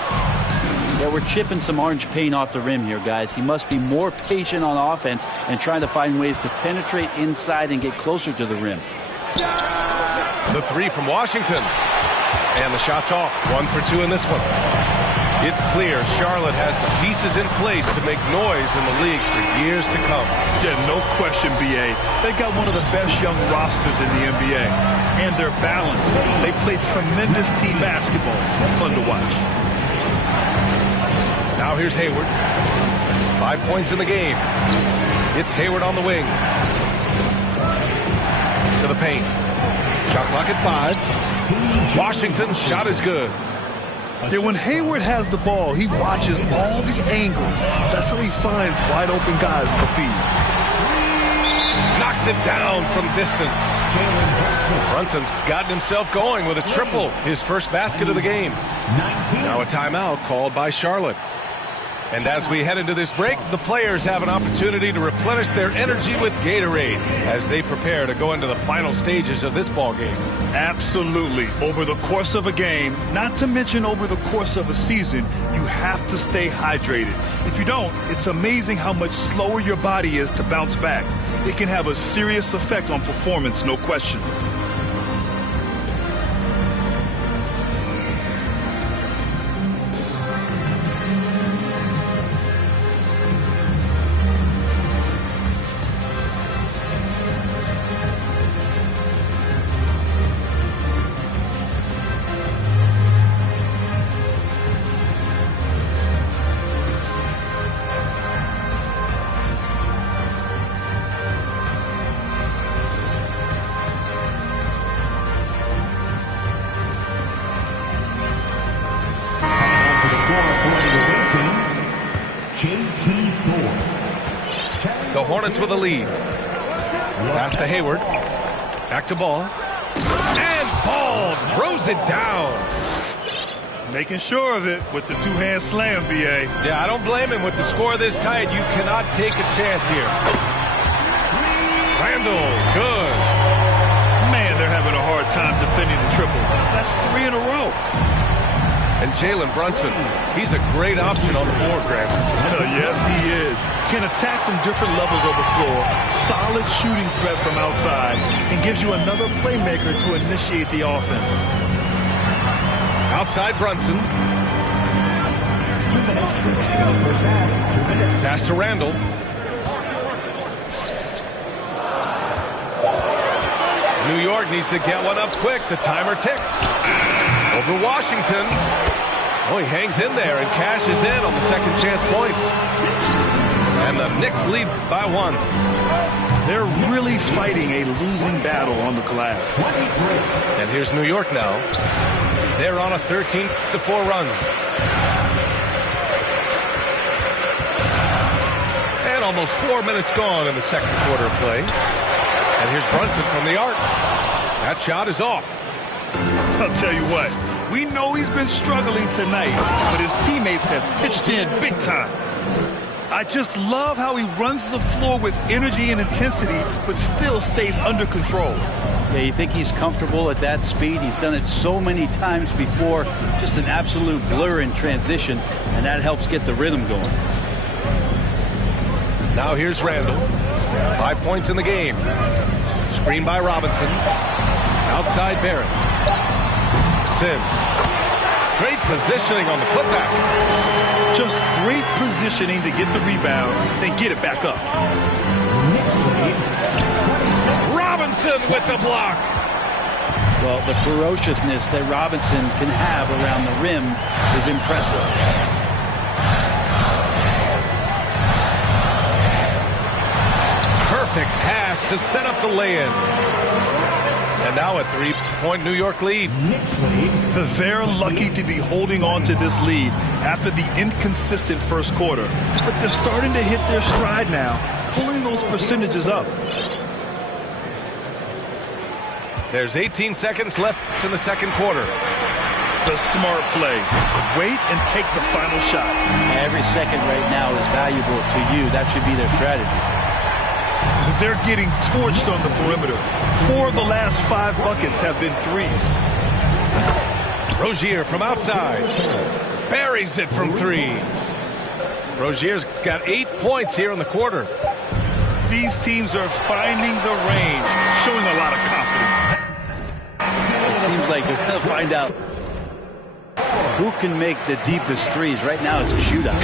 Yeah, we're chipping some orange paint off the rim here, guys. He must be more patient on offense and trying to find ways to penetrate inside and get closer to the rim. The 3 from Washington. And the shot's off. 1 for 2 in this one. It's clear Charlotte has the pieces in place to make noise in the league for years to come. Yeah, no question, B.A. They got one of the best young rosters in the NBA. And they're balanced. They play tremendous team basketball. Fun to watch. Now here's Hayward. 5 points in the game. It's Hayward on the wing. To the paint. Shot clock at 5. Washington's shot is good. Yeah, when Hayward has the ball, he watches all the angles. That's how he finds wide open guys to feed. Knocks it down from distance. Brunson's gotten himself going with a triple, his first basket of the game. Now a timeout called by Charlotte. And as we head into this break, the players have an opportunity to replenish their energy with Gatorade as they prepare to go into the final stages of this ball game. Absolutely. Over the course of a game, not to mention over the course of a season, you have to stay hydrated. If you don't, it's amazing how much slower your body is to bounce back. It can have a serious effect on performance, no question. The Hornets with a lead. Pass to Hayward. Back to Ball. And Ball throws it down. Making sure of it with the two-hand slam, B.A. Yeah, I don't blame him. With the score this tight, you cannot take a chance here. Randall, good. Man, they're having a hard time defending the triple. That's 3 in a row. And Jalen Brunson, he's a great option on the floor, Grant. Yes, he is. Can attack from different levels of the floor. Solid shooting threat from outside. And gives you another playmaker to initiate the offense. Outside Brunson. Pass to Randall. New York needs to get one up quick. The timer ticks. Over Washington. Oh, he hangs in there and cashes in on the second chance points. And the Knicks lead by 1. They're really fighting a losing battle on the glass. And here's New York now. They're on a 13-4 run. And almost 4 minutes gone in the second quarter of play. And here's Brunson from the arc. That shot is off. I'll tell you what, we know he's been struggling tonight, but his teammates have pitched in big time. I just love how he runs the floor with energy and intensity, but still stays under control. Yeah, you think he's comfortable at that speed? He's done it so many times before. Just an absolute blur in transition, and that helps get the rhythm going. Now here's Randall. 5 points in the game. Screen by Robinson. Outside Barrett. Sims. Great positioning on the putback. Just great positioning to get the rebound, then get it back up. Robinson with the block. Well, the ferociousness that Robinson can have around the rim is impressive. Perfect pass to set up the lay-in. And now a 3-point New York lead. They're lucky to be holding on to this lead after the inconsistent first quarter. But they're starting to hit their stride now, pulling those percentages up. There's 18 seconds left in the second quarter. The smart play. Wait and take the final shot. Every second right now is valuable to you. That should be their strategy. They're getting torched on the perimeter. 4 of the last 5 buckets have been threes. Rozier from outside. Buries it from 3. Rozier's got 8 points here in the quarter. These teams are finding the range, showing a lot of confidence. It seems like you're going to find out who can make the deepest threes. Right now it's a shootout.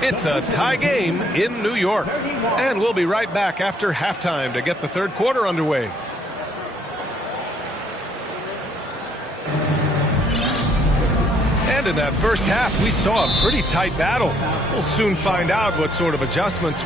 It's a tie game in New York. And we'll be right back after halftime to get the third quarter underway. And in that first half, we saw a pretty tight battle. We'll soon find out what sort of adjustments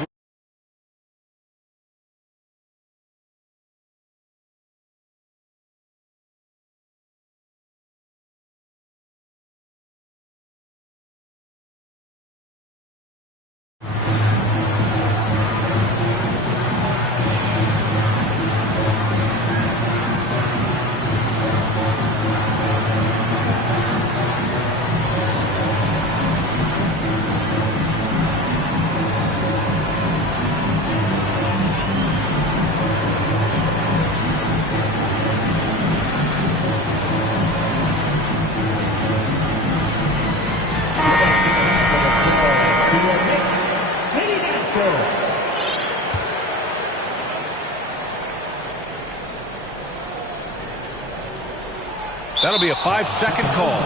That'll be a 5-second call.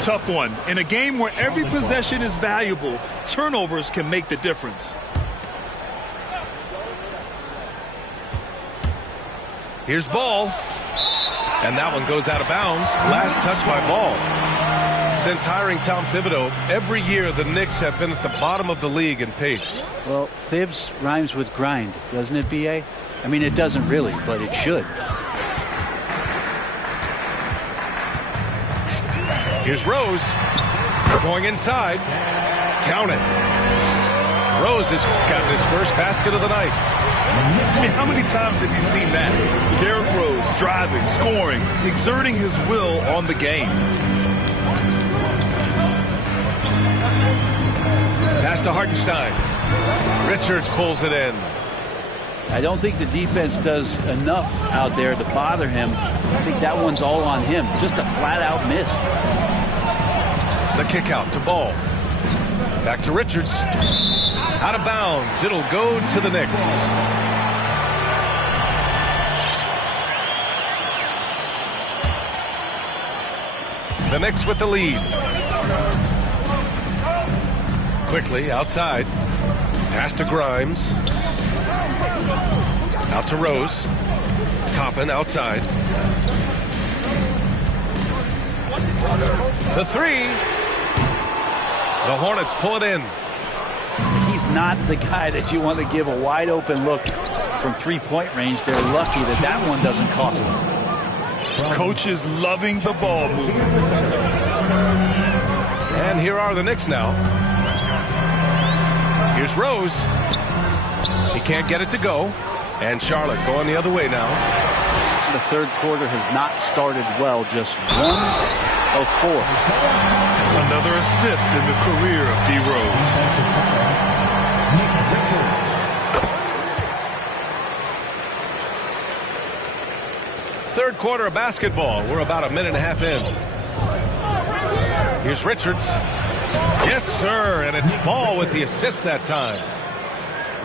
Tough one. In a game where every possession is valuable, turnovers can make the difference. Here's Ball. And that one goes out of bounds. Last touch by Ball. Since hiring Tom Thibodeau, every year the Knicks have been at the bottom of the league in pace. Well, Thibs rhymes with grind, doesn't it, B.A.? I mean, it doesn't really, but it should. Here's Rose. Going inside. Count it. Rose has gotten his first basket of the night. I mean, how many times have you seen that? Derrick Rose driving, scoring, exerting his will on the game. Pass to Hartenstein. Richards pulls it in. I don't think the defense does enough out there to bother him. I think that one's all on him. Just a flat-out miss. The kick out to Ball. Back to Richards. Out of bounds. It'll go to the Knicks. The Knicks with the lead. Quickly outside. Pass to Grimes. Out to Rose. Toppin outside. The three. The Hornets pull it in. He's not the guy that you want to give a wide open look from three-point range. They're lucky that that one doesn't cost them. Coach is loving the ball movement. And here are the Knicks now. Here's Rose. He can't get it to go. And Charlotte going the other way now. The third quarter has not started well. Just 1 of 4. Another assist in the career of D. Rose. Third quarter of basketball. We're about a minute and a half in. Here's Richards. Yes, sir. And it's Ball with the assist that time.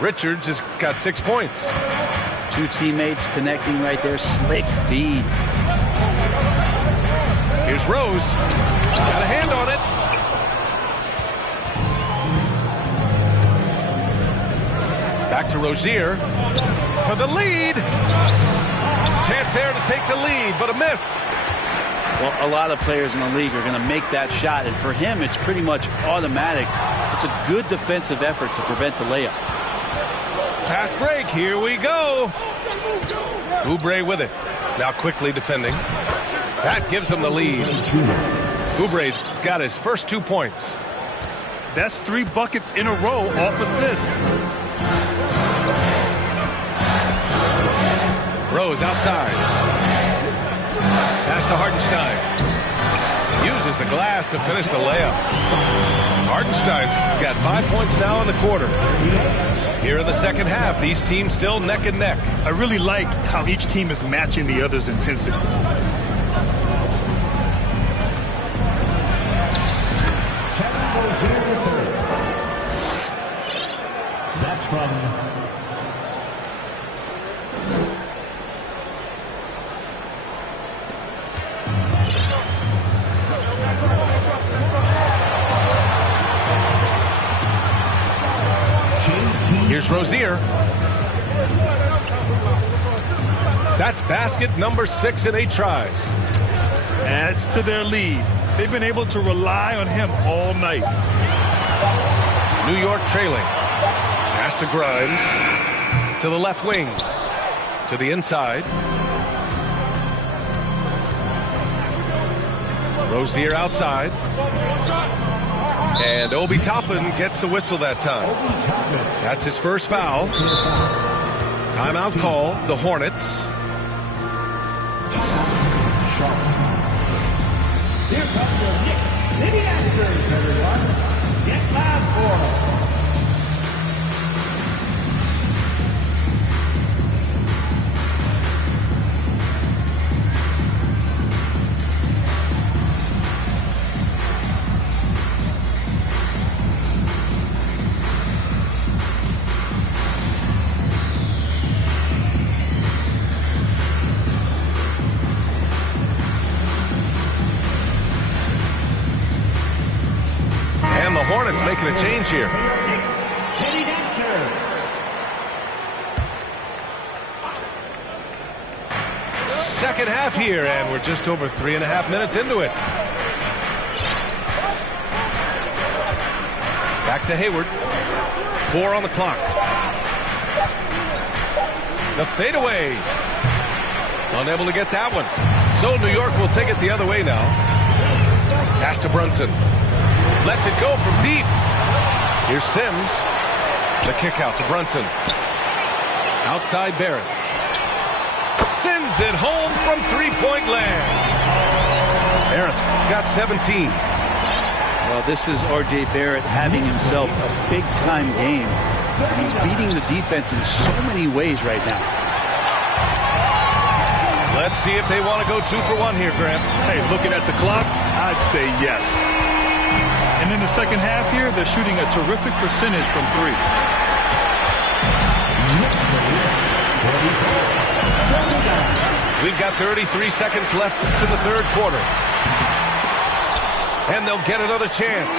Richards has got 6 points. Two teammates connecting right there. Slick feed. Here's Rose. Got a hand on it. Back to Rozier for the lead. Chance there to take the lead, but a miss. Well, a lot of players in the league are going to make that shot, and for him, it's pretty much automatic. It's a good defensive effort to prevent the layup. Fast break. Here we go. Oubre with it. Now quickly defending. That gives him the lead. Oubre's got his first 2 points. That's 3 buckets in a row off assist. Rose outside. Pass to Hartenstein. Uses the glass to finish the layup. Hartenstein's got 5 points now in the quarter. Here in the second half, these teams still neck and neck. I really like how each team is matching the other's intensity. That's from Here's Rozier. That's basket number 6 in 8 tries. Adds to their lead. They've been able to rely on him all night. New York trailing. Pass to Grimes. To the left wing. To the inside. Rozier outside. And Obi Toppin gets the whistle that time. That's his first foul. Timeout call, the Hornets. Here comes your Knicks City Dancers, everyone. Get loud for them. Hornets making a change here. City Dancer. Second half here, and we're just over 3.5 minutes into it. Back to Hayward. 4 on the clock. The fadeaway. Unable to get that one. So New York will take it the other way now. Pass to Brunson. Lets it go from deep. Here's Sims. The kick out to Brunson. Outside Barrett. Sends it home from three-point land. Barrett's got 17. Well, this is R.J. Barrett having himself a big-time game. He's beating the defense in so many ways right now. Let's see if they want to go 2 for 1 here, Graham. Hey, looking at the clock, I'd say yes. And in the second half here, they're shooting a terrific percentage from 3. We've got 33 seconds left to the third quarter. And they'll get another chance.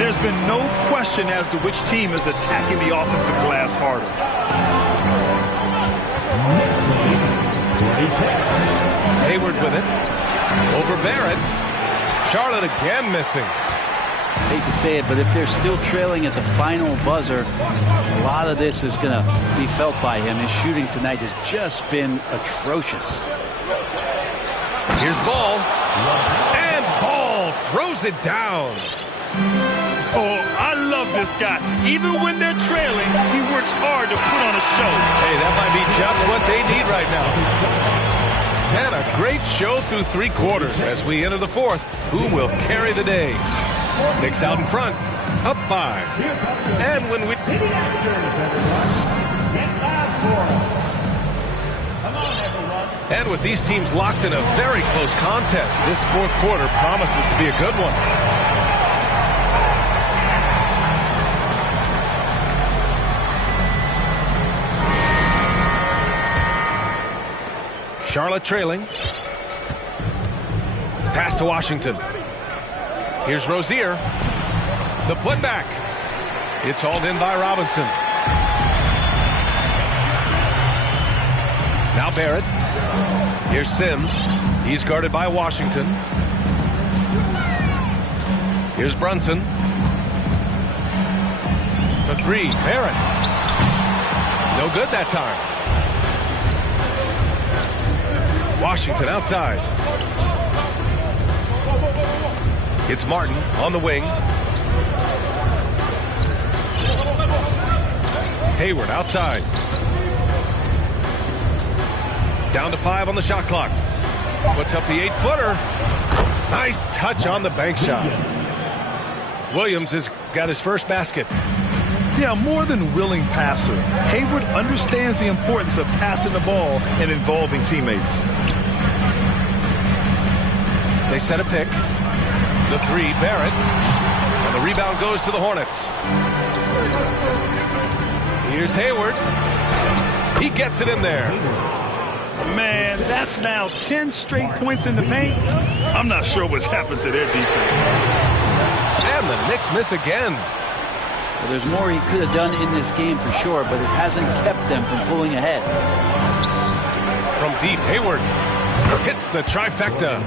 There's been no question as to which team is attacking the offensive glass harder. Hayward with it. Over Barrett. Charlotte again missing. Hate to say it, but if they're still trailing at the final buzzer, a lot of this is going to be felt by him. His shooting tonight has just been atrocious. Here's Ball. And Ball throws it down. Oh, I love this guy. Even when they're trailing, he works hard to put on a show. Hey, that might be just what they need right now. And a great show through 3 quarters as we enter the fourth. Who will carry the day? Knicks out in front, up 5. And when we... And with these teams locked in a very close contest, this fourth quarter promises to be a good one. Charlotte trailing. Pass to Washington. Here's Rozier. The putback. It's hauled in by Robinson. Now Barrett. Here's Sims. He's guarded by Washington. Here's Brunson. The 3. Barrett. No good that time. Washington outside. It's Martin on the wing. Hayward outside. Down to 5 on the shot clock. Puts up the 8-footer. Nice touch on the bank shot. Williams has got his first basket. Yeah, more than willing passer. Hayward understands the importance of passing the ball and involving teammates. They set a pick. The 3, Barrett. And the rebound goes to the Hornets. Here's Hayward. He gets it in there. Man, that's now 10 straight points in the paint. I'm not sure what's happened to their defense. And the Knicks miss again. Well, there's more he could have done in this game for sure, but it hasn't kept them from pulling ahead. From deep, Hayward hits the trifecta.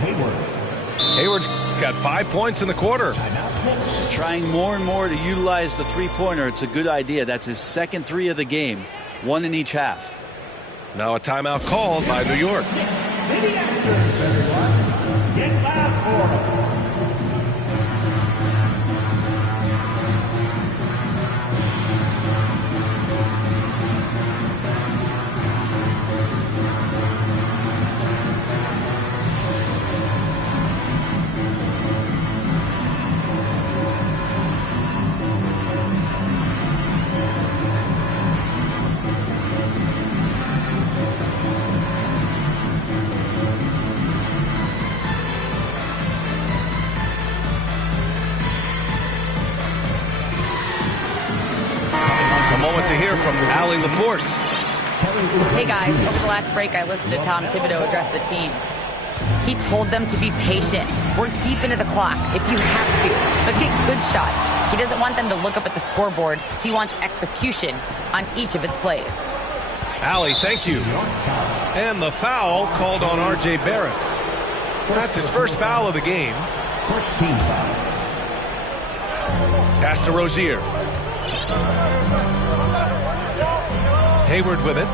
Hayward's got 5 points in the quarter. Trying more and more to utilize the three-pointer. It's a good idea. That's his second 3 of the game. 1 in each half. Now a timeout called by New York. To hear from Allie LaForce. Hey guys, over the last break I listened to Tom Thibodeau address the team. He told them to be patient, work deep into the clock if you have to, but get good shots. He doesn't want them to look up at the scoreboard. He wants execution on each of its plays. Allie, thank you. And the foul called on R.J. Barrett. That's his first foul of the game. First team foul. Pass to Rozier. Hayward with it.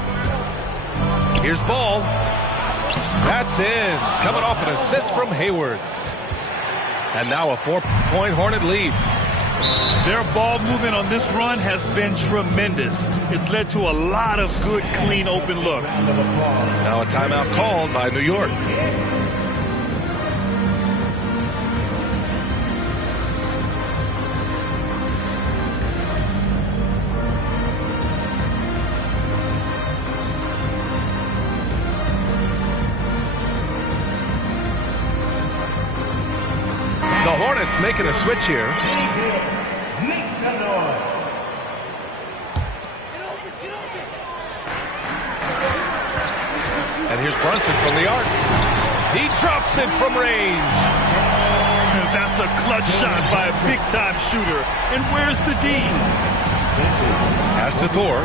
Here's Ball. That's in. Coming off an assist from Hayward. And now a 4-point Hornet lead. Their ball movement on this run has been tremendous. It's led to a lot of good, clean, open looks. Now a timeout called by New York. The Hornets making a switch here. And here's Brunson from the arc. He drops it from range. That's a clutch shot by a big-time shooter. And where's the D? Pass to Thor.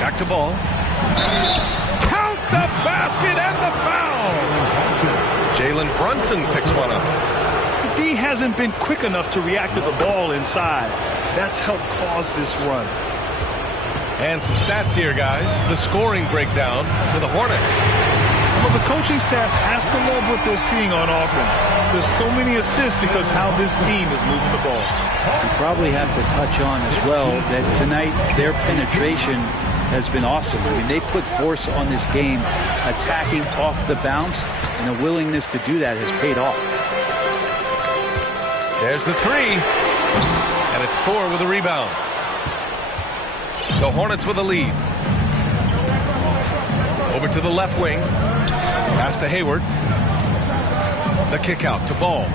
Back to Ball. Count the basket and the foul. Jalen Brunson picks one up. D hasn't been quick enough to react to the ball inside. That's helped cause this run. And some stats here, guys. The scoring breakdown for the Hornets. Well, the coaching staff has to love what they're seeing on offense. There's so many assists because how this team is moving the ball. You probably have to touch on as well that tonight their penetration has been awesome. I mean, they put force on this game, attacking off the bounce, and a willingness to do that has paid off. There's the three. And it's Thor with a rebound. The Hornets with a lead. Over to the left wing. Pass to Hayward. The kick out to Ball.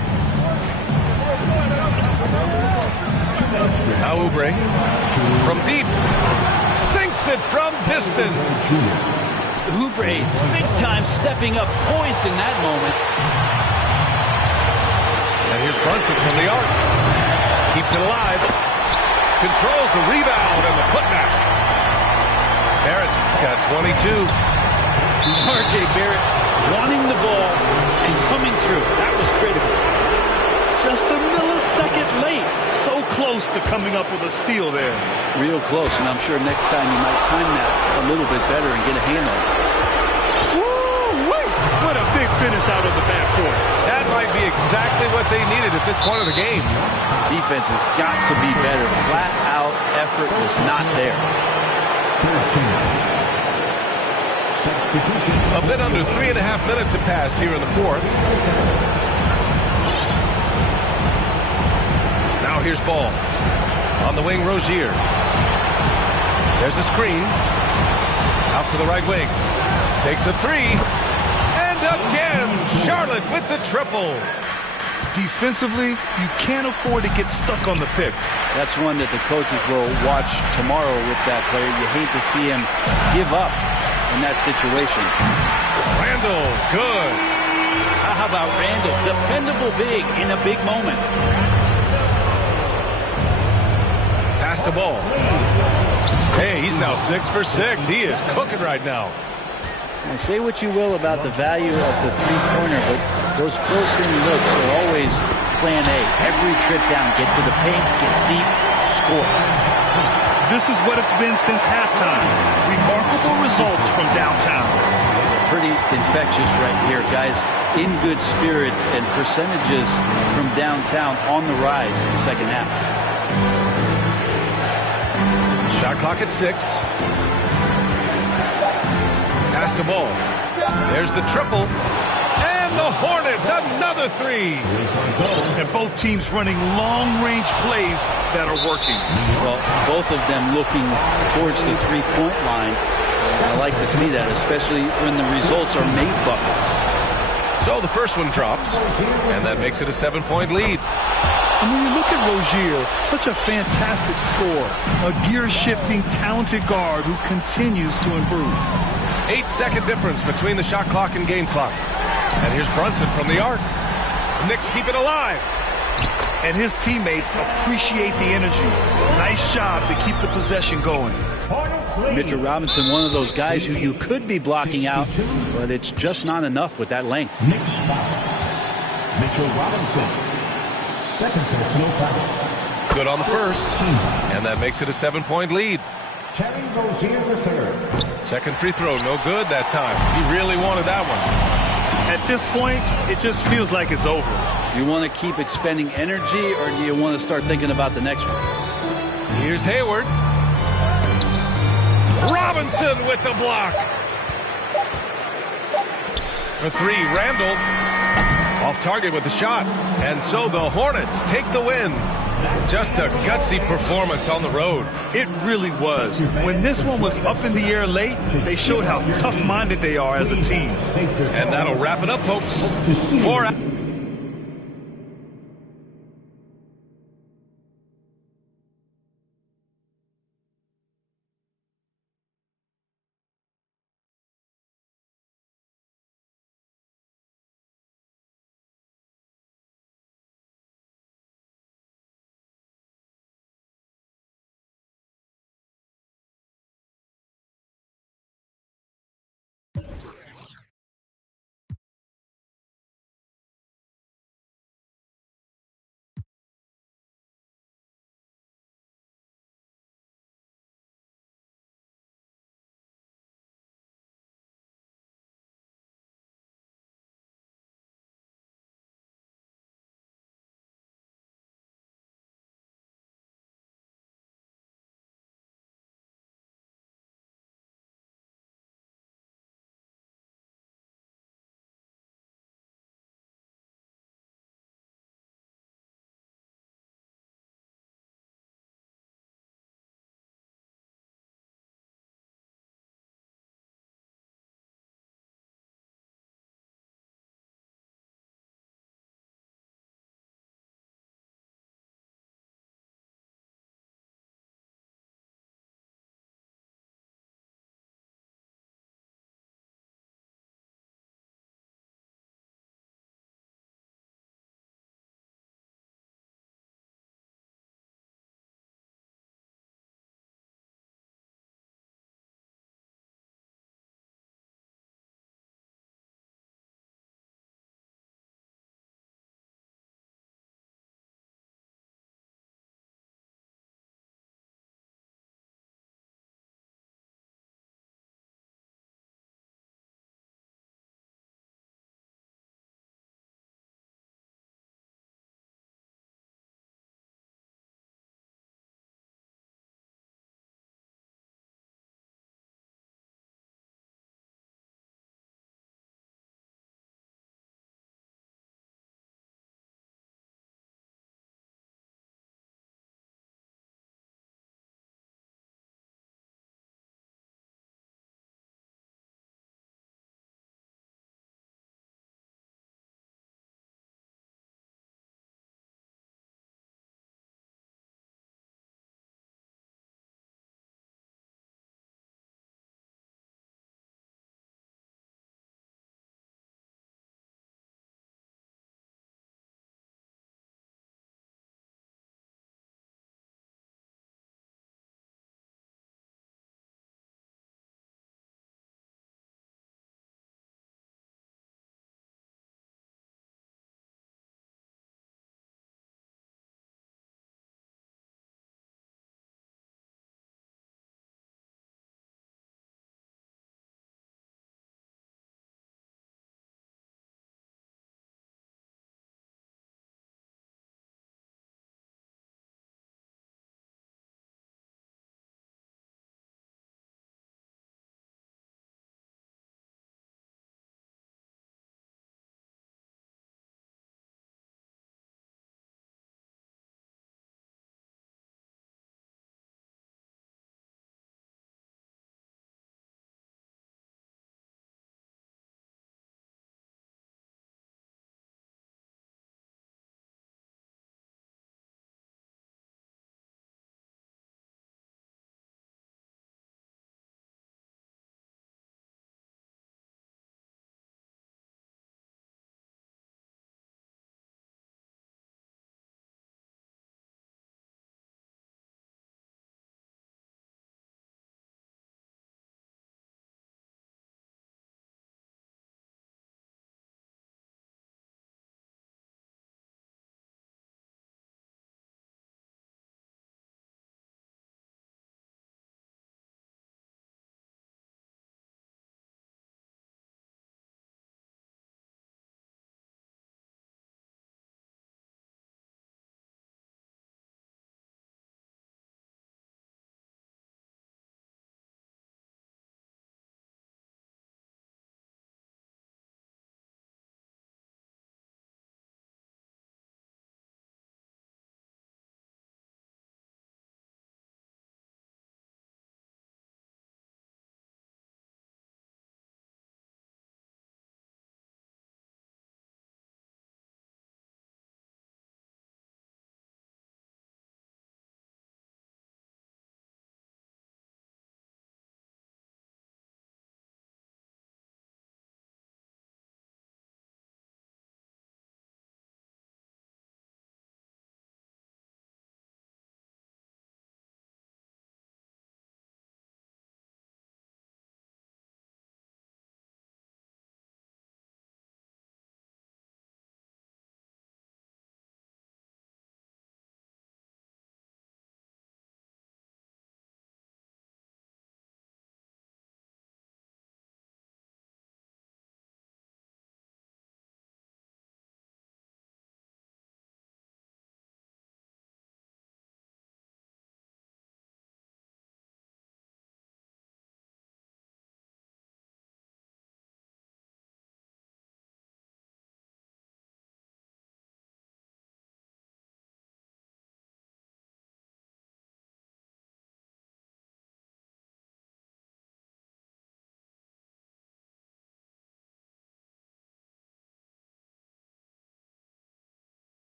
Now Oubre. From deep. Sinks it from distance. Oubre, big time stepping up, poised in that moment. And here's Brunson from the arc. Keeps it alive. Controls the rebound and the putback. Barrett's got 22. R.J. Barrett wanting the ball and coming through. That was critical. Just a millisecond late. So close to coming up with a steal there. Real close, and I'm sure next time you might time that a little bit better and get a hand on it. Woo-wee! What a big finish out of the backcourt. That might be exactly what they needed at this point of the game. Defense has got to be better. Flat out effort was not there. A bit under 3.5 minutes have passed here in the fourth. Now here's Ball. On the wing, Rozier. There's a screen. Out to the right wing. Takes a three. And again, Charlotte with the triple. Defensively, you can't afford to get stuck on the pick. That's one that the coaches will watch tomorrow with that player. You hate to see him give up in that situation. Randall, good. How about Randall? Dependable big in a big moment. Pass the ball. Hey, he's now 6 for 6. He is cooking right now. Now, say what you will about the value of the three-pointer, but those close-in looks are always plan A. Every trip down, get to the paint, get deep, score. This is what it's been since halftime. Remarkable results from downtown. Pretty infectious right here, guys. In good spirits and percentages from downtown on the rise in the second half. Shot clock at 6. Pass the ball. There's the triple. And the Hornets, another three. And both teams running long-range plays that are working. Well, both of them looking towards the three-point line. I like to see that, especially when the results are made buckets. So the first one drops, and that makes it a 7-point lead. And when you look at Rozier, such a fantastic scorer, a gear-shifting, talented guard who continues to improve. 8-second difference between the shot clock and game clock. And here's Brunson from the arc. The Knicks keep it alive. And his teammates appreciate the energy. Nice job to keep the possession going. Mitchell Robinson, one of those guys who you could be blocking out, but it's just not enough with that length. Knicks foul. Mitchell Robinson. Second personal foul. Good on the first. And that makes it a 7-point lead. Terry Rozier the third. Second free throw, no good that time. He really wanted that one. At this point, it just feels like it's over. You want to keep expending energy, or do you want to start thinking about the next one? Here's Hayward. Robinson with the block. For three, Randall. Off target with the shot. And so the Hornets take the win. Just a gutsy performance on the road. It really was. When this one was up in the air late, they showed how tough-minded they are as a team. And that'll wrap it up, folks.